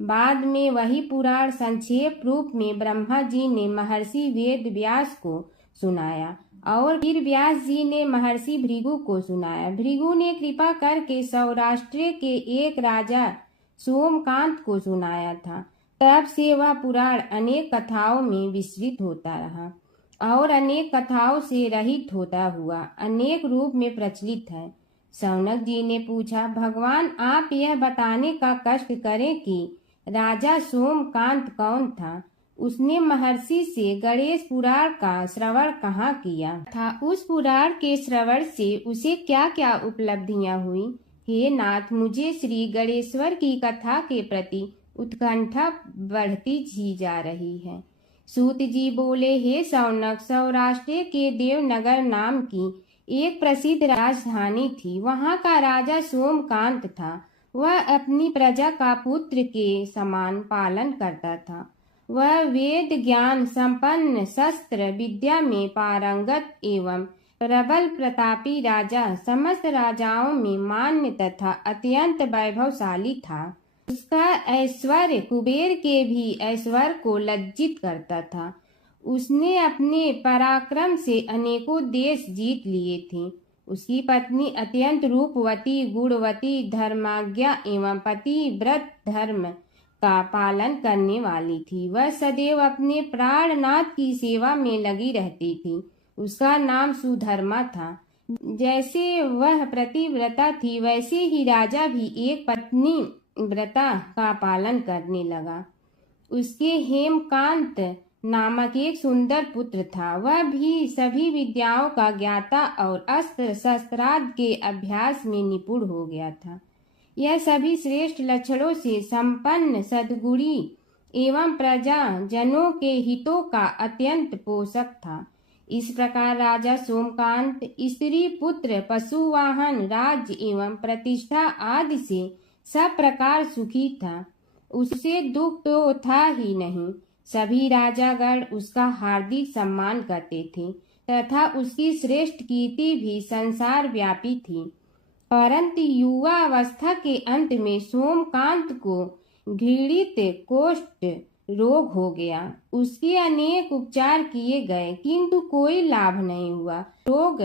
बाद में वही पुराण संक्षेप रूप में ब्रह्मा जी ने महर्षि वेद व्यास को सुनाया और फिर व्यास जी ने महर्षि भृगु को सुनाया। भृगु ने कृपा करके सौराष्ट्र के एक राजा सोमकांत को सुनाया था। तब से वह पुराण अनेक कथाओं में विस्तृत होता रहा और अनेक कथाओं से रहित होता हुआ अनेक रूप में प्रचलित है। शौनक जी ने पूछा, भगवान आप यह बताने का कष्ट करें कि राजा सोमकांत कौन था? उसने महर्षि से गणेश पुराण का श्रवण कहाँ किया था? उस पुराण के श्रवण से उसे क्या क्या उपलब्धियां हुई? हे नाथ, मुझे श्री गणेश्वर की कथा के प्रति उत्कंठा बढ़ती ही जा रही है। सूत जी बोले, हे शौनक, सौराष्ट्र के देवनगर नाम की एक प्रसिद्ध राजधानी थी। वहाँ का राजा सोमकांत था। वह अपनी प्रजा का पुत्र के समान पालन करता था। वह वेद ज्ञान संपन्न, शस्त्र विद्या में पारंगत एवं प्रबल प्रतापी राजा, समस्त राजाओं में मान्य तथा अत्यंत वैभवशाली था। उसका ऐश्वर्य कुबेर के भी ऐश्वर्य को लज्जित करता था। उसने अपने पराक्रम से अनेकों देश जीत लिए थे। उसकी पत्नी अत्यंत रूपवती, गुणवती, धर्माज्ञा एवं पतिव्रत धर्म का पालन करने वाली थी। वह सदैव अपने प्राणनाथ की सेवा में लगी रहती थी। उसका नाम सुधर्मा था। जैसे वह पतिव्रता थी, वैसे ही राजा भी एक पत्नी व्रता का पालन करने लगा। उसके हेमकांत नामक एक सुंदर पुत्र था। वह भी सभी विद्याओं का ज्ञाता और अस्त्र शस्त्रादि के अभ्यास में निपुण हो गया था। यह सभी श्रेष्ठ लक्षणों से संपन्न, सद्गुणी एवं प्रजा जनों के हितों का अत्यंत पोषक था। इस प्रकार राजा सोमकांत स्त्री पुत्र, पशुवाहन, राज्य एवं प्रतिष्ठा आदि से सब प्रकार सुखी था। उसे दुख तो था ही नहीं। सभी राजागण उसका हार्दिक सम्मान करते थे तथा उसकी श्रेष्ठ कीर्ति भी संसार व्यापी थी। परंतु युवा अवस्था के अंत में सोमकांत को घृणित कोष्ठ रोग हो गया। उसके अनेक उपचार किए गए, किंतु कोई लाभ नहीं हुआ। रोग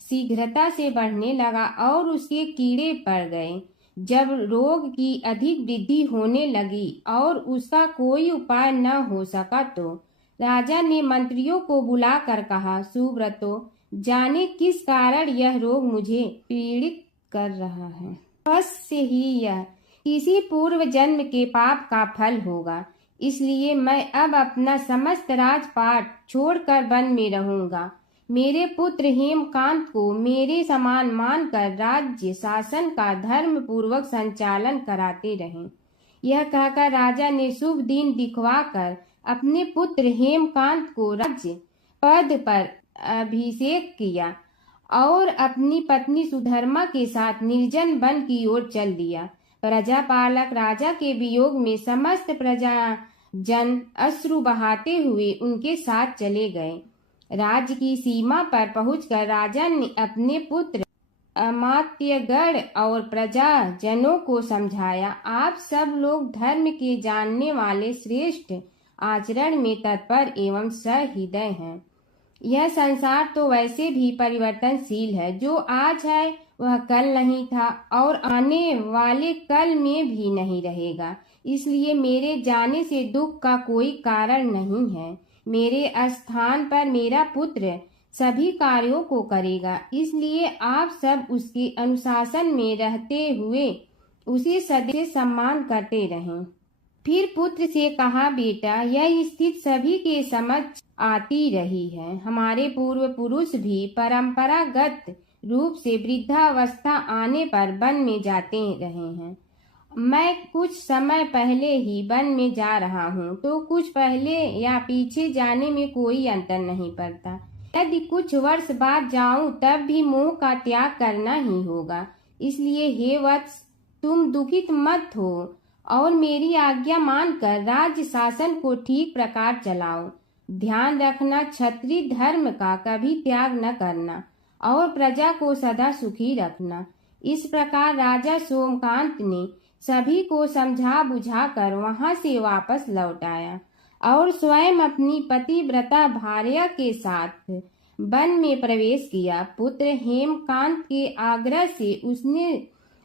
शीघ्रता से बढ़ने लगा और उसके कीड़े पड़ गए। जब रोग की अधिक वृद्धि होने लगी और उसका कोई उपाय न हो सका, तो राजा ने मंत्रियों को बुलाकर कहा, सुव्रतो, जाने किस कारण यह रोग मुझे पीड़ित कर रहा है। अवश्य ही यह किसी पूर्व जन्म के पाप का फल होगा। इसलिए मैं अब अपना समस्त राजपाट छोड़कर वन में रहूंगा। मेरे पुत्र हेमकांत को मेरे समान मानकर राज्य शासन का धर्म पूर्वक संचालन कराते रहें। यह कहकर राजा ने शुभ दिन दिखवाकर अपने पुत्र हेमकांत को राज्य पद पर अभिषेक किया और अपनी पत्नी सुधर्मा के साथ निर्जन वन की ओर चल दिया। प्रजापालक राजा के वियोग में समस्त प्रजा जन अश्रु बहाते हुए उनके साथ चले गए। राज्य की सीमा पर पहुंचकर राजा ने अपने पुत्र अमात्यगण और प्रजा जनों को समझाया, आप सब लोग धर्म के जानने वाले, श्रेष्ठ आचरण में तत्पर एवं सहृदय हैं। यह संसार तो वैसे भी परिवर्तनशील है। जो आज है वह कल नहीं था और आने वाले कल में भी नहीं रहेगा। इसलिए मेरे जाने से दुख का कोई कारण नहीं है। मेरे स्थान पर मेरा पुत्र सभी कार्यों को करेगा। इसलिए आप सब उसके अनुशासन में रहते हुए उसे सदैव सम्मान करते रहें। फिर पुत्र से कहा, बेटा, यह स्थिति सभी के समझ आती रही है। हमारे पूर्व पुरुष भी परंपरागत रूप से वृद्धावस्था आने पर वन में जाते रहे हैं मैं कुछ समय पहले ही वन में जा रहा हूँ, तो कुछ पहले या पीछे जाने में कोई अंतर नहीं पड़ता। यदि कुछ वर्ष बाद जाऊं तब भी मोह का त्याग करना ही होगा। इसलिए हे वत्स, तुम दुखित मत हो और मेरी आज्ञा मानकर राज्य शासन को ठीक प्रकार चलाओ। ध्यान रखना, क्षत्रिय धर्म का कभी त्याग न करना और प्रजा को सदा सुखी रखना। इस प्रकार राजा सोमकांत ने सभी को समझा बुझा कर वहां से वापस लौट आया और स्वयं अपनी पतिव्रता भार्या के साथ वन में प्रवेश किया। पुत्र हेमकांत के आग्रह से उसने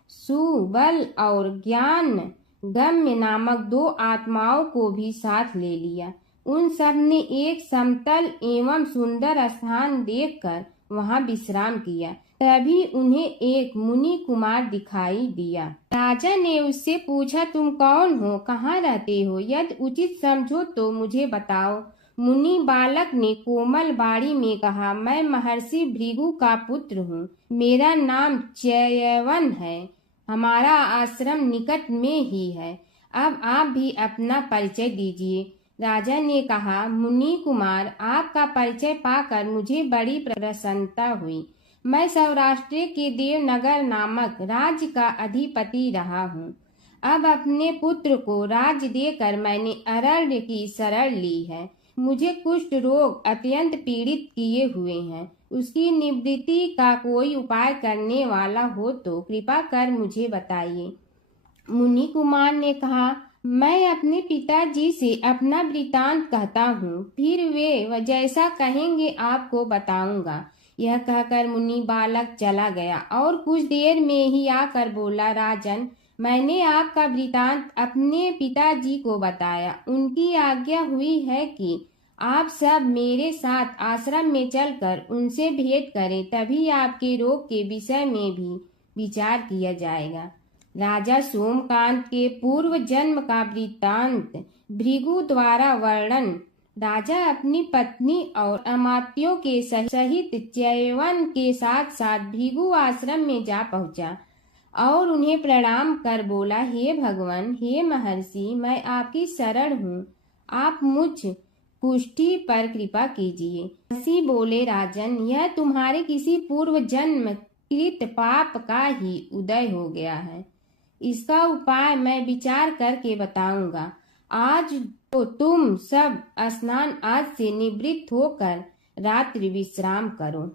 सुबल और ज्ञान गम्य नामक 2 आत्माओं को भी साथ ले लिया। उन सब ने एक समतल एवं सुंदर स्थान देखकर वहां विश्राम किया। तभी उन्हें एक मुनि कुमार दिखाई दिया। राजा ने उससे पूछा, तुम कौन हो, कहाँ रहते हो? यदि उचित समझो तो मुझे बताओ। मुनि बालक ने कोमल बाड़ी में कहा, मैं महर्षि भृगु का पुत्र हूँ। मेरा नाम च्यवन है। हमारा आश्रम निकट में ही है। अब आप भी अपना परिचय दीजिए। राजा ने कहा, मुनि कुमार, आपका परिचय पाकर मुझे बड़ी प्रसन्नता हुई। मैं सौराष्ट्र के देवनगर नामक राज्य का अधिपति रहा हूँ। अब अपने पुत्र को राज्य देकर मैंने अरण्य की शरण ली है। मुझे कुष्ठ रोग अत्यंत पीड़ित किए हुए हैं। उसकी निवृत्ति का कोई उपाय करने वाला हो तो कृपा कर मुझे बताइए। मुनि कुमार ने कहा, मैं अपने पिताजी से अपना वृतांत कहता हूँ, फिर वे जैसा कहेंगे आपको बताऊंगा। यह कहकर मुनि बालक चला गया और कुछ देर में ही आकर बोला, राजन, मैंने आपका वृतांत अपने पिताजी को बताया। उनकी आज्ञा हुई है कि आप सब मेरे साथ आश्रम में चलकर उनसे भेंट करें, तभी आपके रोग के विषय में भी विचार किया जाएगा। राजा सोमकांत के पूर्व जन्म का वृत्तांत भृगु द्वारा वर्णन। राजा अपनी पत्नी और अमात्यों के सहित च्यवन के साथ साथ भृगु आश्रम में जा पहुंचा और उन्हें प्रणाम कर बोला, हे भगवान, हे महर्षि, मैं आपकी शरण हूँ। आप मुझ कुष्ठी पर कृपा कीजिए। महर्षि बोले, राजन, यह तुम्हारे किसी पूर्व जन्म कृत पाप का ही उदय हो गया है। इसका उपाय मैं विचार करके बताऊंगा। आज तो तुम सब स्नान आज से निवृत्त होकर रात्रि विश्राम करो।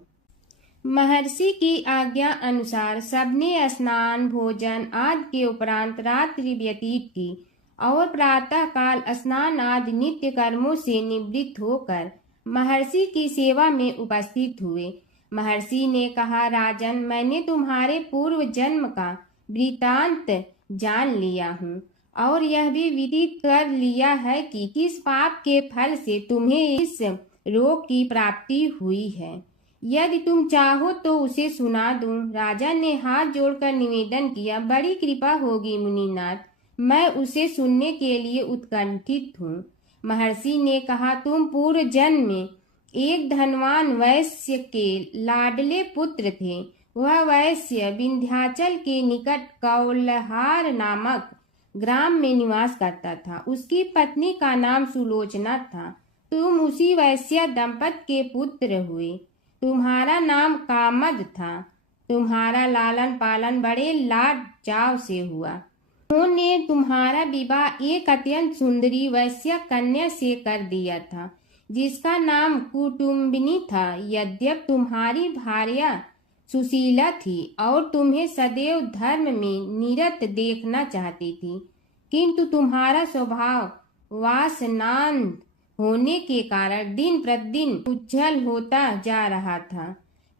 महर्षि की आज्ञा अनुसार सबने स्नान भोजन आदि के उपरांत रात्रि व्यतीत की और प्रातः काल स्नान आदि नित्य कर्मों से निवृत्त होकर महर्षि की सेवा में उपस्थित हुए। महर्षि ने कहा, राजन, मैंने तुम्हारे पूर्व जन्म का वृतांत जान लिया हूँ और यह भी विदित कर लिया है कि किस पाप के फल से तुम्हें इस रोग की प्राप्ति हुई है। यदि तुम चाहो तो उसे सुना दूं। राजा ने हाथ जोड़कर निवेदन किया, बड़ी कृपा होगी मुनिनाथ, मैं उसे सुनने के लिए उत्कंठित हूँ। महर्षि ने कहा, तुम पूर्व जन्म में एक धनवान वैश्य के लाडले पुत्र थे। वह वैश्य विंध्याचल के निकट कौलहार नामक ग्राम में निवास करता था। उसकी पत्नी का नाम सुलोचना था। तुम उसी वैश्य दंपत के पुत्र हुए। तुम्हारा नाम कामद था। तुम्हारा लालन पालन बड़े लाड चाव से हुआ। उन्होंने तुम्हारा विवाह एक अत्यंत सुंदरी वैश्य कन्या से कर दिया था, जिसका नाम कुटुम्बिनी था। यद्यप तुम्हारी भार्या सुशीला थी और तुम्हें सदैव धर्म में निरत देखना चाहती थी, किंतु तुम्हारा स्वभाव वासनांध होने के कारण दिन प्रतिदिन उज्जवल होता जा रहा था।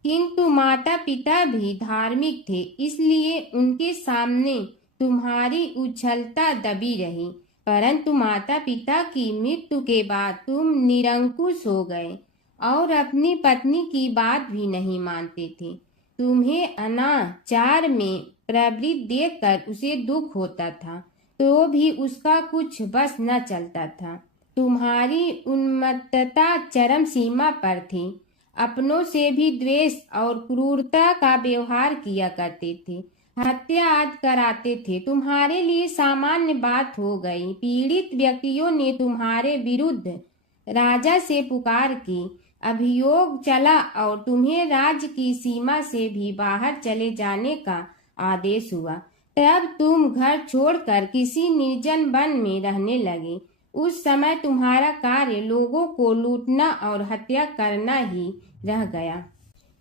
किंतु माता पिता भी धार्मिक थे, इसलिए उनके सामने तुम्हारी उज्ज्वलता दबी रही। परंतु माता पिता की मृत्यु के बाद तुम निरंकुश हो गए और अपनी पत्नी की बात भी नहीं मानते थे। तुम्हें अनाचार में प्रवृत्त देखकर उसे दुख होता था, तो भी उसका कुछ बस न चलता था। तुम्हारी उन्मत्तता चरम सीमा पर थी। अपनों से भी द्वेष और क्रूरता का व्यवहार किया करते थे। हत्या आदि कराते थे। तुम्हारे लिए सामान्य बात हो गई। पीड़ित व्यक्तियों ने तुम्हारे विरुद्ध राजा से पुकार की, अभियोग चला और तुम्हें राज्य की सीमा से भी बाहर चले जाने का आदेश हुआ। तब तुम घर छोड़कर किसी निर्जन वन में रहने लगे। उस समय तुम्हारा कार्य लोगों को लूटना और हत्या करना ही रह गया।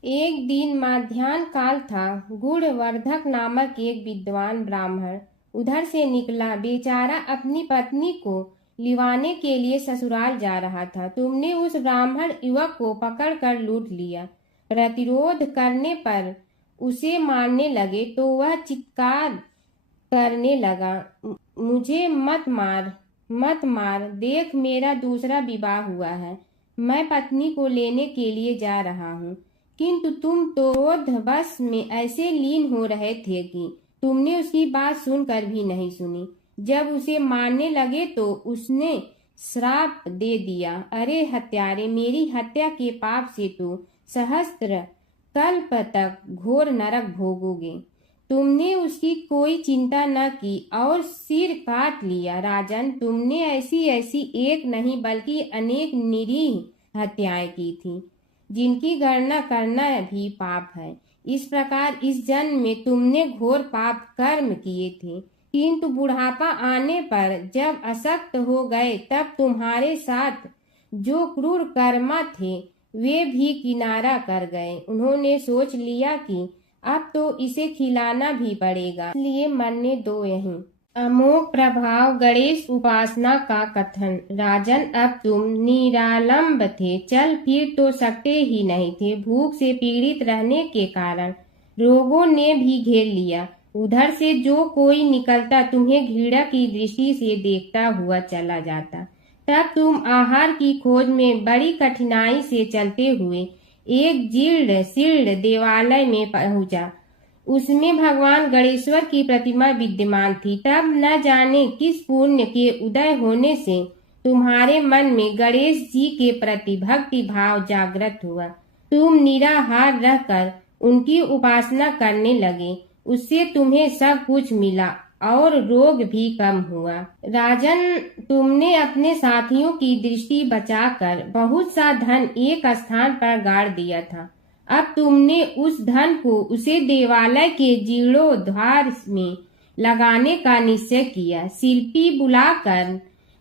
एक दिन माध्याह्न काल था। गुणवर्धक नामक एक विद्वान ब्राह्मण उधर से निकला। बेचारा अपनी पत्नी को लिवाने के लिए ससुराल जा रहा था। तुमने उस ब्राह्मण युवक को पकड़कर लूट लिया। प्रतिरोध करने पर उसे मारने लगे तो वह चित्कार करने लगा, मुझे मत मार, मत मार, देख मेरा दूसरा विवाह हुआ है, मैं पत्नी को लेने के लिए जा रहा हूँ। किंतु तुम तो क्रोधवश में ऐसे लीन हो रहे थे कि तुमने उसकी बात सुनकर भी नहीं सुनी। जब उसे मारने लगे तो उसने श्राप दे दिया, अरे हत्यारे, मेरी हत्या के पाप से तो सहस्त्र कल्प तक घोर नरक भोगोगे। तुमने उसकी कोई चिंता न की और सिर काट लिया। राजन, तुमने ऐसी ऐसी एक नहीं बल्कि अनेक निरीह हत्याएं की थी, जिनकी गणना करना भी पाप है। इस प्रकार इस जन्म में तुमने घोर पाप कर्म किए थे, किंतु बुढ़ापा आने पर जब अशक्त हो गए तब तुम्हारे साथ जो क्रूर कर्मा थे वे भी किनारा कर गए। उन्होंने सोच लिया कि अब तो इसे खिलाना भी पड़ेगा, इसलिए मरने दो यहीं। अमोघ प्रभाव गणेश उपासना का कथन। राजन, अब तुम निरालंब थे, चल फिर तो सकते ही नहीं थे। भूख से पीड़ित रहने के कारण रोगों ने भी घेर लिया। उधर से जो कोई निकलता तुम्हें घृणा की दृष्टि से देखता हुआ चला जाता। तब तुम आहार की खोज में बड़ी कठिनाई से चलते हुए एक जीर्ण शीर्ण देवालय में पहुंचा। उसमें भगवान गणेश्वर की प्रतिमा विद्यमान थी। तब न जाने किस पुण्य के उदय होने से तुम्हारे मन में गणेश जी के प्रति भक्ति भाव जागृत हुआ। तुम निराहार रहकर उनकी उपासना करने लगे। उससे तुम्हें सब कुछ मिला और रोग भी कम हुआ। राजन, तुमने अपने साथियों की दृष्टि बचाकर बहुत सा धन एक स्थान पर गाड़ दिया था। अब तुमने उस धन को उसे देवालय के जीर्णोद्धार में लगाने का निश्चय किया। शिल्पी बुलाकर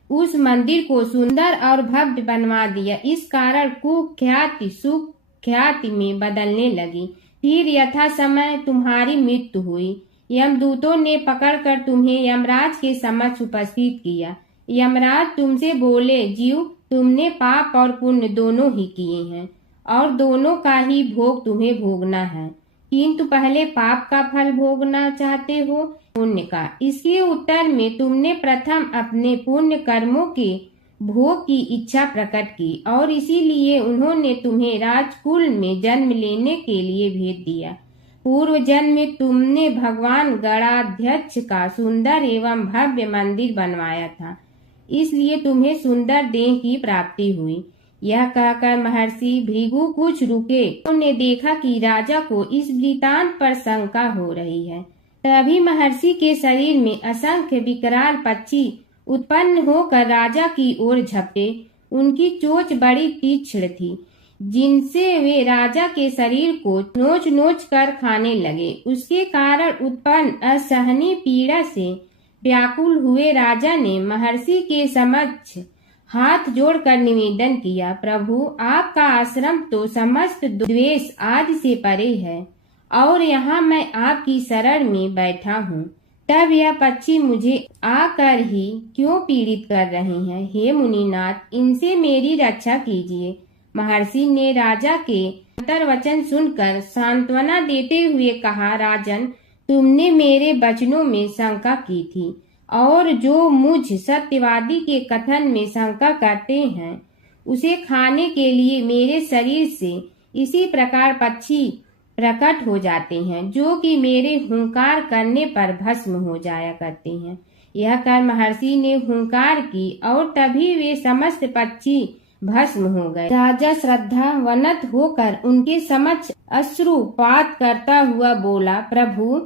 उस मंदिर को सुंदर और भव्य बनवा दिया। इस कारण कुख्याति सुख्याति में बदलने लगी। फिर यथा समय तुम्हारी मृत्यु हुई। यमदूतों ने पकड़कर तुम्हें यमराज के समक्ष उपस्थित किया। यमराज तुमसे बोले, जीव, तुमने पाप और पुण्य दोनों ही किए हैं और दोनों का ही भोग तुम्हें भोगना है, किंतु पहले पाप का फल भोगना चाहते हो पुण्य का। इसके उत्तर में तुमने प्रथम अपने पुण्य कर्मों के भोग की इच्छा प्रकट की और इसीलिए उन्होंने तुम्हें राजकुल में जन्म लेने के लिए भेज दिया। पूर्व जन्म में तुमने भगवान गणाध्यक्ष का सुंदर एवं भव्य मंदिर बनवाया था, इसलिए तुम्हें सुंदर देह की प्राप्ति हुई। यह कहकर महर्षि भृगु कुछ रुके। उन्होंने देखा कि राजा को इस वृतांत पर शंका हो रही है। तभी महर्षि के शरीर में असंख्य विकराल पक्षी उत्पन्न होकर राजा की ओर झपटे। उनकी चोंच बड़ी तीक्ष्ण थी, जिनसे वे राजा के शरीर को नोच नोच कर खाने लगे। उसके कारण उत्पन्न असहनीय पीड़ा से व्याकुल हुए राजा ने महर्षि के समक्ष हाथ जोड़कर निवेदन किया, प्रभु, आपका आश्रम तो समस्त द्वेष आदि से परे है और यहाँ मैं आपकी शरण में बैठा हूँ। तब यह पक्षी मुझे आकर ही क्यों पीड़ित कर रहे हैं? हे मुनिनाथ, इनसे मेरी रक्षा कीजिए। महर्षि ने राजा के अंतर्वचन सुनकर सांत्वना देते हुए कहा, राजन, तुमने मेरे वचनों में शंका की थी और जो मुझ सत्यवादी के कथन में शंका करते हैं उसे खाने के लिए मेरे शरीर से इसी प्रकार पक्षी प्रकट हो जाते हैं, जो कि मेरे हुंकार करने पर भस्म हो जाया करते हैं। यह कर महर्षि ने हुंकार की और तभी वे समस्त पक्षी भस्म हो गए। राजा श्रद्धावनत होकर उनके समक्ष अश्रुपात करता हुआ बोला, प्रभु,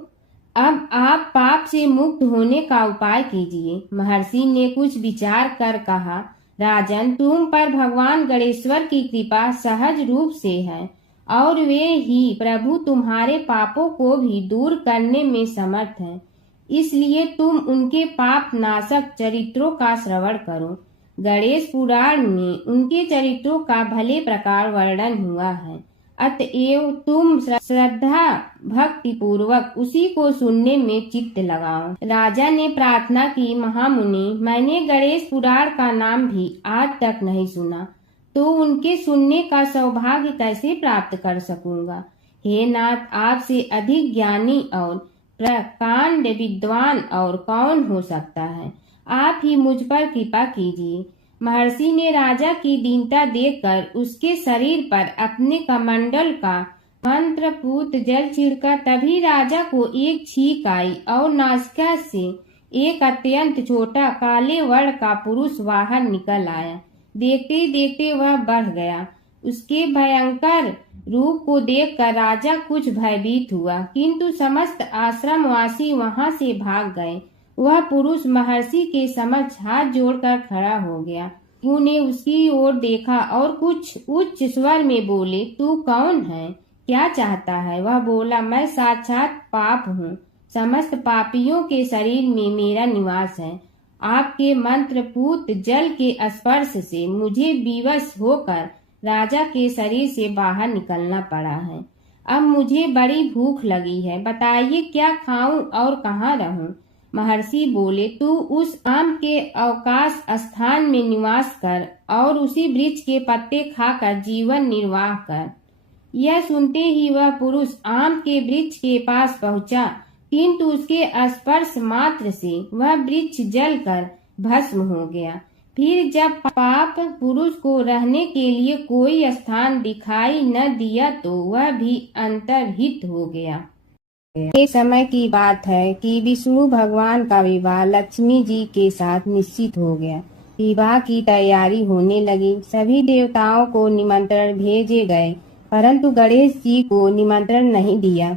अब आप पाप से मुक्त होने का उपाय कीजिए। महर्षि ने कुछ विचार कर कहा, राजन, तुम पर भगवान गणेश्वर की कृपा सहज रूप से है और वे ही प्रभु तुम्हारे पापों को भी दूर करने में समर्थ हैं। इसलिए तुम उनके पाप नाशक चरित्रों का श्रवण करो। गणेश पुराण में उनके चरित्रों का भले प्रकार वर्णन हुआ है, अतएव तुम श्रद्धा भक्ति पूर्वक उसी को सुनने में चित्त लगाओ। राजा ने प्रार्थना की, महामुनि, मैंने गणेश पुराण का नाम भी आज तक नहीं सुना, तो उनके सुनने का सौभाग्य कैसे प्राप्त कर सकूंगा। हे नाथ, आपसे अधिक ज्ञानी और प्रकांड विद्वान और कौन हो सकता है। आप ही मुझ पर कृपा कीजिए। महर्षि ने राजा की दीनता देखकर उसके शरीर पर अपने कमंडल का मंत्रपूत जल छिड़का। तभी राजा को एक छींक आई और नासिका से एक अत्यंत छोटा काले वर्ण का पुरुष बाहर निकल आया। देखते देखते वह बढ़ गया। उसके भयंकर रूप को देखकर राजा कुछ भयभीत हुआ, किंतु समस्त आश्रमवासी वहां से भाग गए। वह पुरुष महर्षि के समक्ष हाथ जोड़कर खड़ा हो गया। उन्हें उसकी ओर देखा और कुछ उच्च स्वर में बोले, तू कौन है, क्या चाहता है। वह बोला, मैं साक्षात पाप हूँ, समस्त पापियों के शरीर में मेरा निवास है। आपके मंत्रपूत जल के स्पर्श से मुझे विवश होकर राजा के शरीर से बाहर निकलना पड़ा है। अब मुझे बड़ी भूख लगी है, बताइए क्या खाऊं और कहाँ रहूं। महर्षि बोले, तू उस आम के अवकाश स्थान में निवास कर और उसी वृक्ष के पत्ते खाकर जीवन निर्वाह कर। यह सुनते ही वह पुरुष आम के वृक्ष के पास पहुंचा, किंतु उसके स्पर्श मात्र से वह वृक्ष जलकर भस्म हो गया। फिर जब पाप पुरुष को रहने के लिए कोई स्थान दिखाई न दिया तो वह भी अंतर्हित हो गया। ये समय की बात है कि विष्णु भगवान का विवाह लक्ष्मी जी के साथ निश्चित हो गया। विवाह की तैयारी होने लगी। सभी देवताओं को निमंत्रण भेजे गए, परंतु गणेश जी को निमंत्रण नहीं दिया।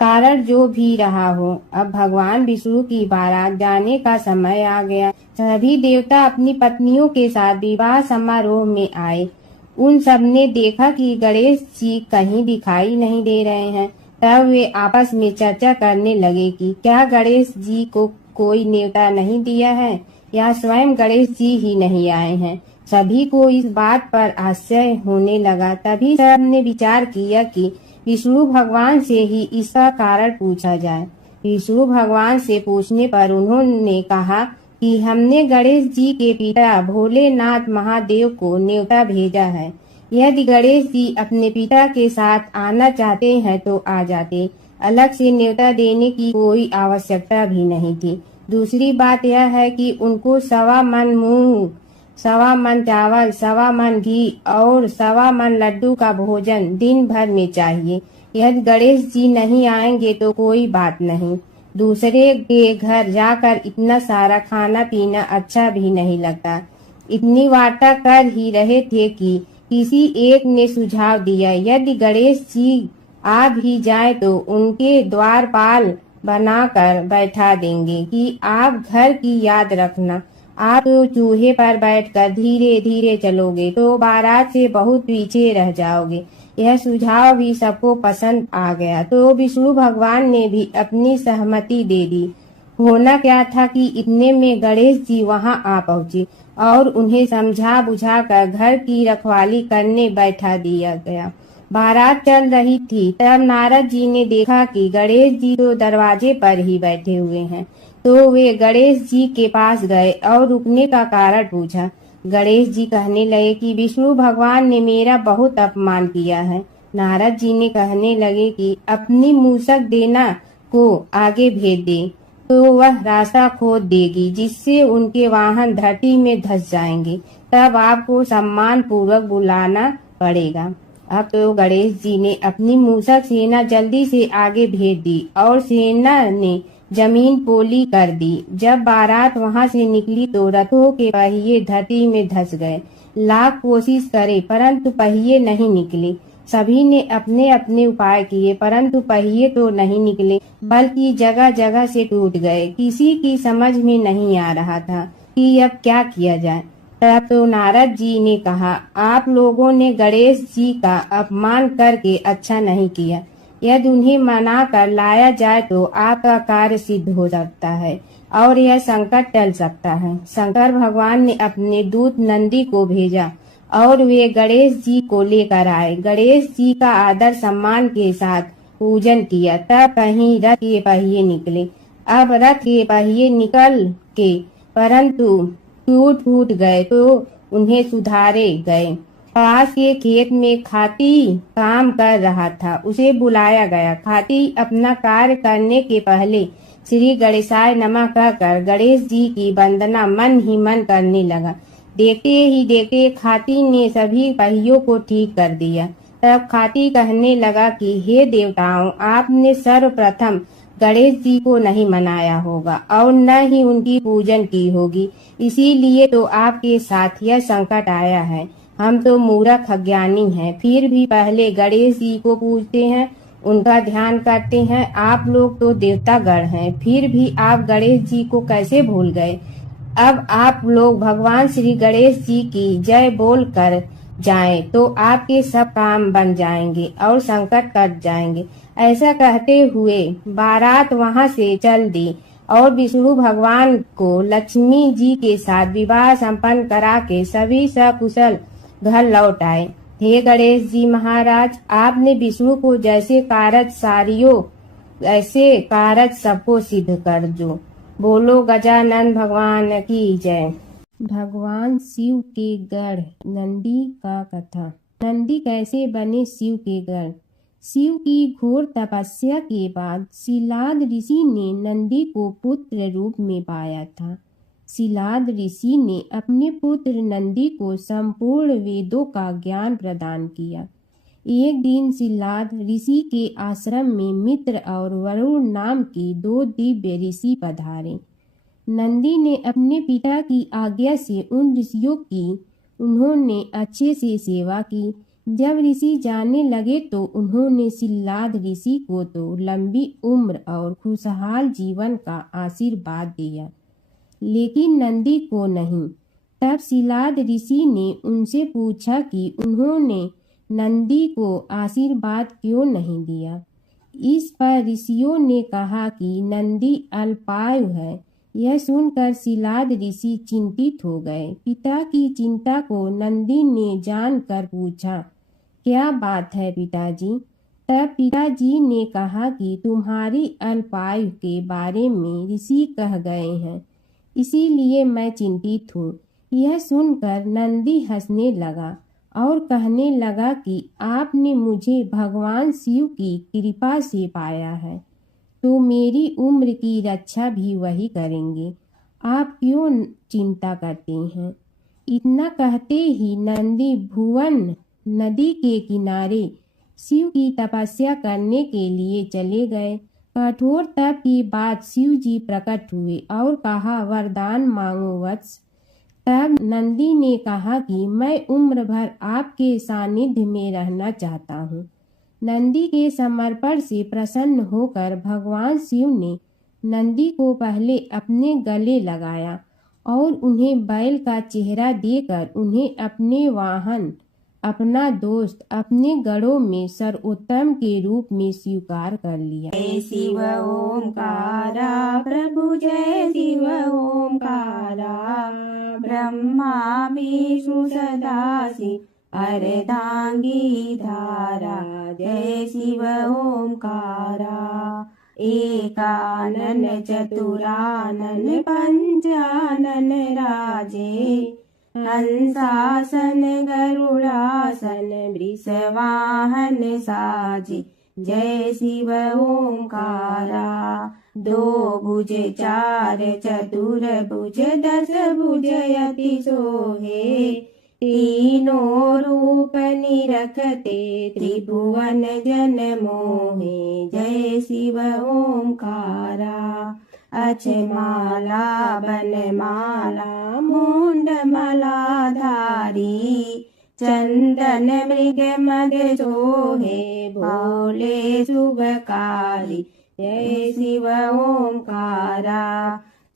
कारण जो भी रहा हो, अब भगवान विष्णु की बारात जाने का समय आ गया। सभी देवता अपनी पत्नियों के साथ विवाह समारोह में आए। उन सब ने देखा कि गणेश जी कहीं दिखाई नहीं दे रहे हैं। तब वे आपस में चर्चा करने लगे कि क्या गणेश जी को कोई न्योता नहीं दिया है या स्वयं गणेश जी ही नहीं आए हैं। सभी को इस बात पर आश्चर्य होने लगा। तभी सबने विचार किया कि विष्णु भगवान से ही इसका कारण पूछा जाए। विष्णु भगवान से पूछने पर उन्होंने कहा कि हमने गणेश जी के पिता भोलेनाथ महादेव को न्योता भेजा है। यदि गणेश जी अपने पिता के साथ आना चाहते हैं तो आ जाते, अलग से न्योता देने की कोई आवश्यकता भी नहीं थी। दूसरी बात यह है कि उनको 1.25 मन मूंग, 1.25 मन चावल, 1.25 मन घी और 1.25 मन लड्डू का भोजन दिन भर में चाहिए। यदि गणेश जी नहीं आएंगे तो कोई बात नहीं, दूसरे के घर जाकर इतना सारा खाना पीना अच्छा भी नहीं लगता। इतनी वार्ता कर ही रहे थे कि किसी एक ने सुझाव दिया, यदि गणेश जी आ भी जाए तो उनके द्वारपाल बनाकर बैठा देंगे कि आप घर की याद रखना। आप तो चूहे पर बैठकर धीरे धीरे चलोगे तो बारात से बहुत पीछे रह जाओगे। यह सुझाव भी सबको पसंद आ गया, तो विष्णु भगवान ने भी अपनी सहमति दे दी। होना क्या था कि इतने में गणेश जी वहां आ पहुंचे और उन्हें समझा बुझाकर घर की रखवाली करने बैठा दिया गया। बारात चल रही थी, तब नारद जी ने देखा कि गणेश जी तो दरवाजे पर ही बैठे हुए हैं, तो वे गणेश जी के पास गए और रुकने का कारण पूछा। गणेश जी कहने लगे कि विष्णु भगवान ने मेरा बहुत अपमान किया है। नारद जी ने कहने लगे कि अपनी मूसक देना को आगे भेज दे तो वह रास्ता खोद देगी, जिससे उनके वाहन धरती में धंस जाएंगे। तब आपको सम्मान पूर्वक बुलाना पड़ेगा। अब तो गणेश जी ने अपनी मूसक सेना जल्दी से आगे भेज दी और सेना ने जमीन पोली कर दी। जब बारात वहां से निकली तो रथों के पहिए धरती में धंस गए। लाख कोशिश करे परंतु पहिए नहीं निकले। सभी ने अपने अपने उपाय किए, परंतु पहिए तो नहीं निकले, बल्कि जगह जगह से टूट गए। किसी की समझ में नहीं आ रहा था कि अब क्या किया जाए। तब तो नारद जी ने कहा, आप लोगों ने गणेश जी का अपमान करके अच्छा नहीं किया। यदि उन्हें मना कर लाया जाए तो आपका कार्य सिद्ध हो सकता है और यह संकट टल सकता है। शंकर भगवान ने अपने दूत नंदी को भेजा और वे गणेश जी को लेकर आए। गणेश जी का आदर सम्मान के साथ पूजन किया। तब कहीं रथ के पहिए निकले। अब रथ के पहिए निकल के परंतु टूट फूट गए तो उन्हें सुधारे गए। पास के खेत में खाती काम कर रहा था, उसे बुलाया गया। खाती अपना कार्य करने के पहले श्री गणेशाय नमः कहकर गणेश जी की वंदना मन ही मन करने लगा। देखते ही देखते खाती ने सभी पहियों को ठीक कर दिया। तब खाती कहने लगा कि हे देवताओं, आपने सर्वप्रथम गणेश जी को नहीं मनाया होगा और न ही उनकी पूजन की होगी, इसीलिए तो आपके साथ यह संकट आया है। हम तो मूर्ख अज्ञानी हैं, फिर भी पहले गणेश जी को पूजते हैं, उनका ध्यान करते हैं। आप लोग तो देवतागण हैं, फिर भी आप गणेश जी को कैसे भूल गए। अब आप लोग भगवान श्री गणेश जी की जय बोल कर जाएं तो आपके सब काम बन जाएंगे और संकट कट जाएंगे। ऐसा कहते हुए बारात वहां से चल दी और विष्णु भगवान को लक्ष्मी जी के साथ विवाह संपन्न करा के सभी सकुशल घर लौट आए। हे गणेश जी महाराज, आपने विष्णु को जैसे कारज सारियो ऐसे कारज सबको सिद्ध कर जो। बोलो गजानन भगवान की जय। भगवान शिव के गढ़ नंदी का कथा। नंदी कैसे बने शिव के गढ़। शिव की घोर तपस्या के बाद शिलाद ऋषि ने नंदी को पुत्र रूप में पाया था। शिलाद ऋषि ने अपने पुत्र नंदी को संपूर्ण वेदों का ज्ञान प्रदान किया। एक दिन शिलाद ऋषि के आश्रम में मित्र और वरुण नाम के दो दिव्य ऋषि पधारे। नंदी ने अपने पिता की आज्ञा से उन ऋषियों की उन्होंने अच्छे से सेवा की। जब ऋषि जाने लगे तो उन्होंने शिलाद ऋषि को तो लंबी उम्र और खुशहाल जीवन का आशीर्वाद दिया, लेकिन नंदी को नहीं। तब शिलाद ऋषि ने उनसे पूछा कि उन्होंने नंदी को आशीर्वाद क्यों नहीं दिया। इस पर ऋषियों ने कहा कि नंदी अल्पायु है। यह सुनकर शिलाद ऋषि चिंतित हो गए। पिता की चिंता को नंदी ने जानकर पूछा, क्या बात है पिताजी। तब पिताजी ने कहा कि तुम्हारी अल्पायु के बारे में ऋषि कह गए हैं, इसीलिए मैं चिंतित हूँ। यह सुनकर नंदी हंसने लगा और कहने लगा कि आपने मुझे भगवान शिव की कृपा से पाया है, तो मेरी उम्र की रक्षा भी वही करेंगे। आप क्यों चिंता करते हैं। इतना कहते ही नंदी भुवन नदी के किनारे शिव की तपस्या करने के लिए चले गए। कठोर तप के बाद शिव जी प्रकट हुए और कहा, वरदान मांगो वत्स। तब नंदी ने कहा कि मैं उम्र भर आपके सानिध्य में रहना चाहता हूँ। नंदी के समर्पण से प्रसन्न होकर भगवान शिव ने नंदी को पहले अपने गले लगाया और उन्हें बैल का चेहरा देकर उन्हें अपने वाहन, अपना दोस्त, अपने गढ़ों में सर्वोत्तम के रूप में स्वीकार कर लिया। जय शिव ओंकारा प्रभु जय शिव ओंकारा, ब्रह्मा विष्णु सदाशिव अर्धांगी धारा। जय शिव ओंकारा, एकानन चतुरानन पंचानन राजे, हंसासन गरुड़ासन वृषवाहन साजे। जय शिव ओंकारा, दो भुज चार चतुर भुज दस भुज अति सोहे, तीनों रूप निरखते त्रिभुवन जन मोहे। जय शिव ओंकारा, अक्षमाला बनमाला मुंड मलाधारी, चंदन मृग मद सोहे भोले शुभकारी जय शिव ओंकारा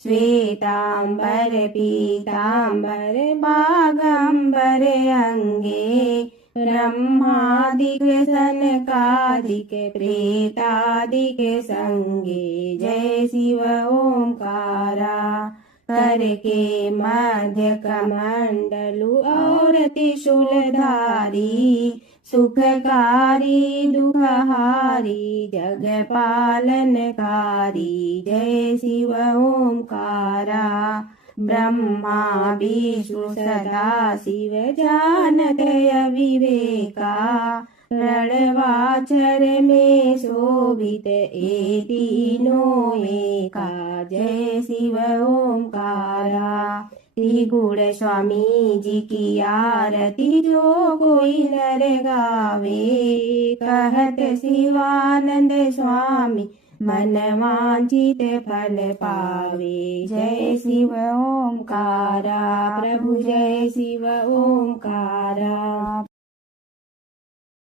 श्वेतांबर पीतांबर बागंबर अंगे ब्रह्मादिक सनकादिक प्रेतादिक संगे जय शिव ओंकारा करके मध्य कमंडलु और त्रिशूलधारी सुखकारी दुखहारी जग पालनकारी जय शिव ओंकारा ब्रह्मा विष्णु सदा शिव जानत अविवेका रणवाचर में शोभित ए तीनों एका जय शिव ओंकारा त्रिगुण स्वामी जी की आरती जो कोई नर गावे कहत शिवानंद स्वामी मन वांछित फल पावे जय शिव ओंकारा प्रभु जय शिव ओंकारा।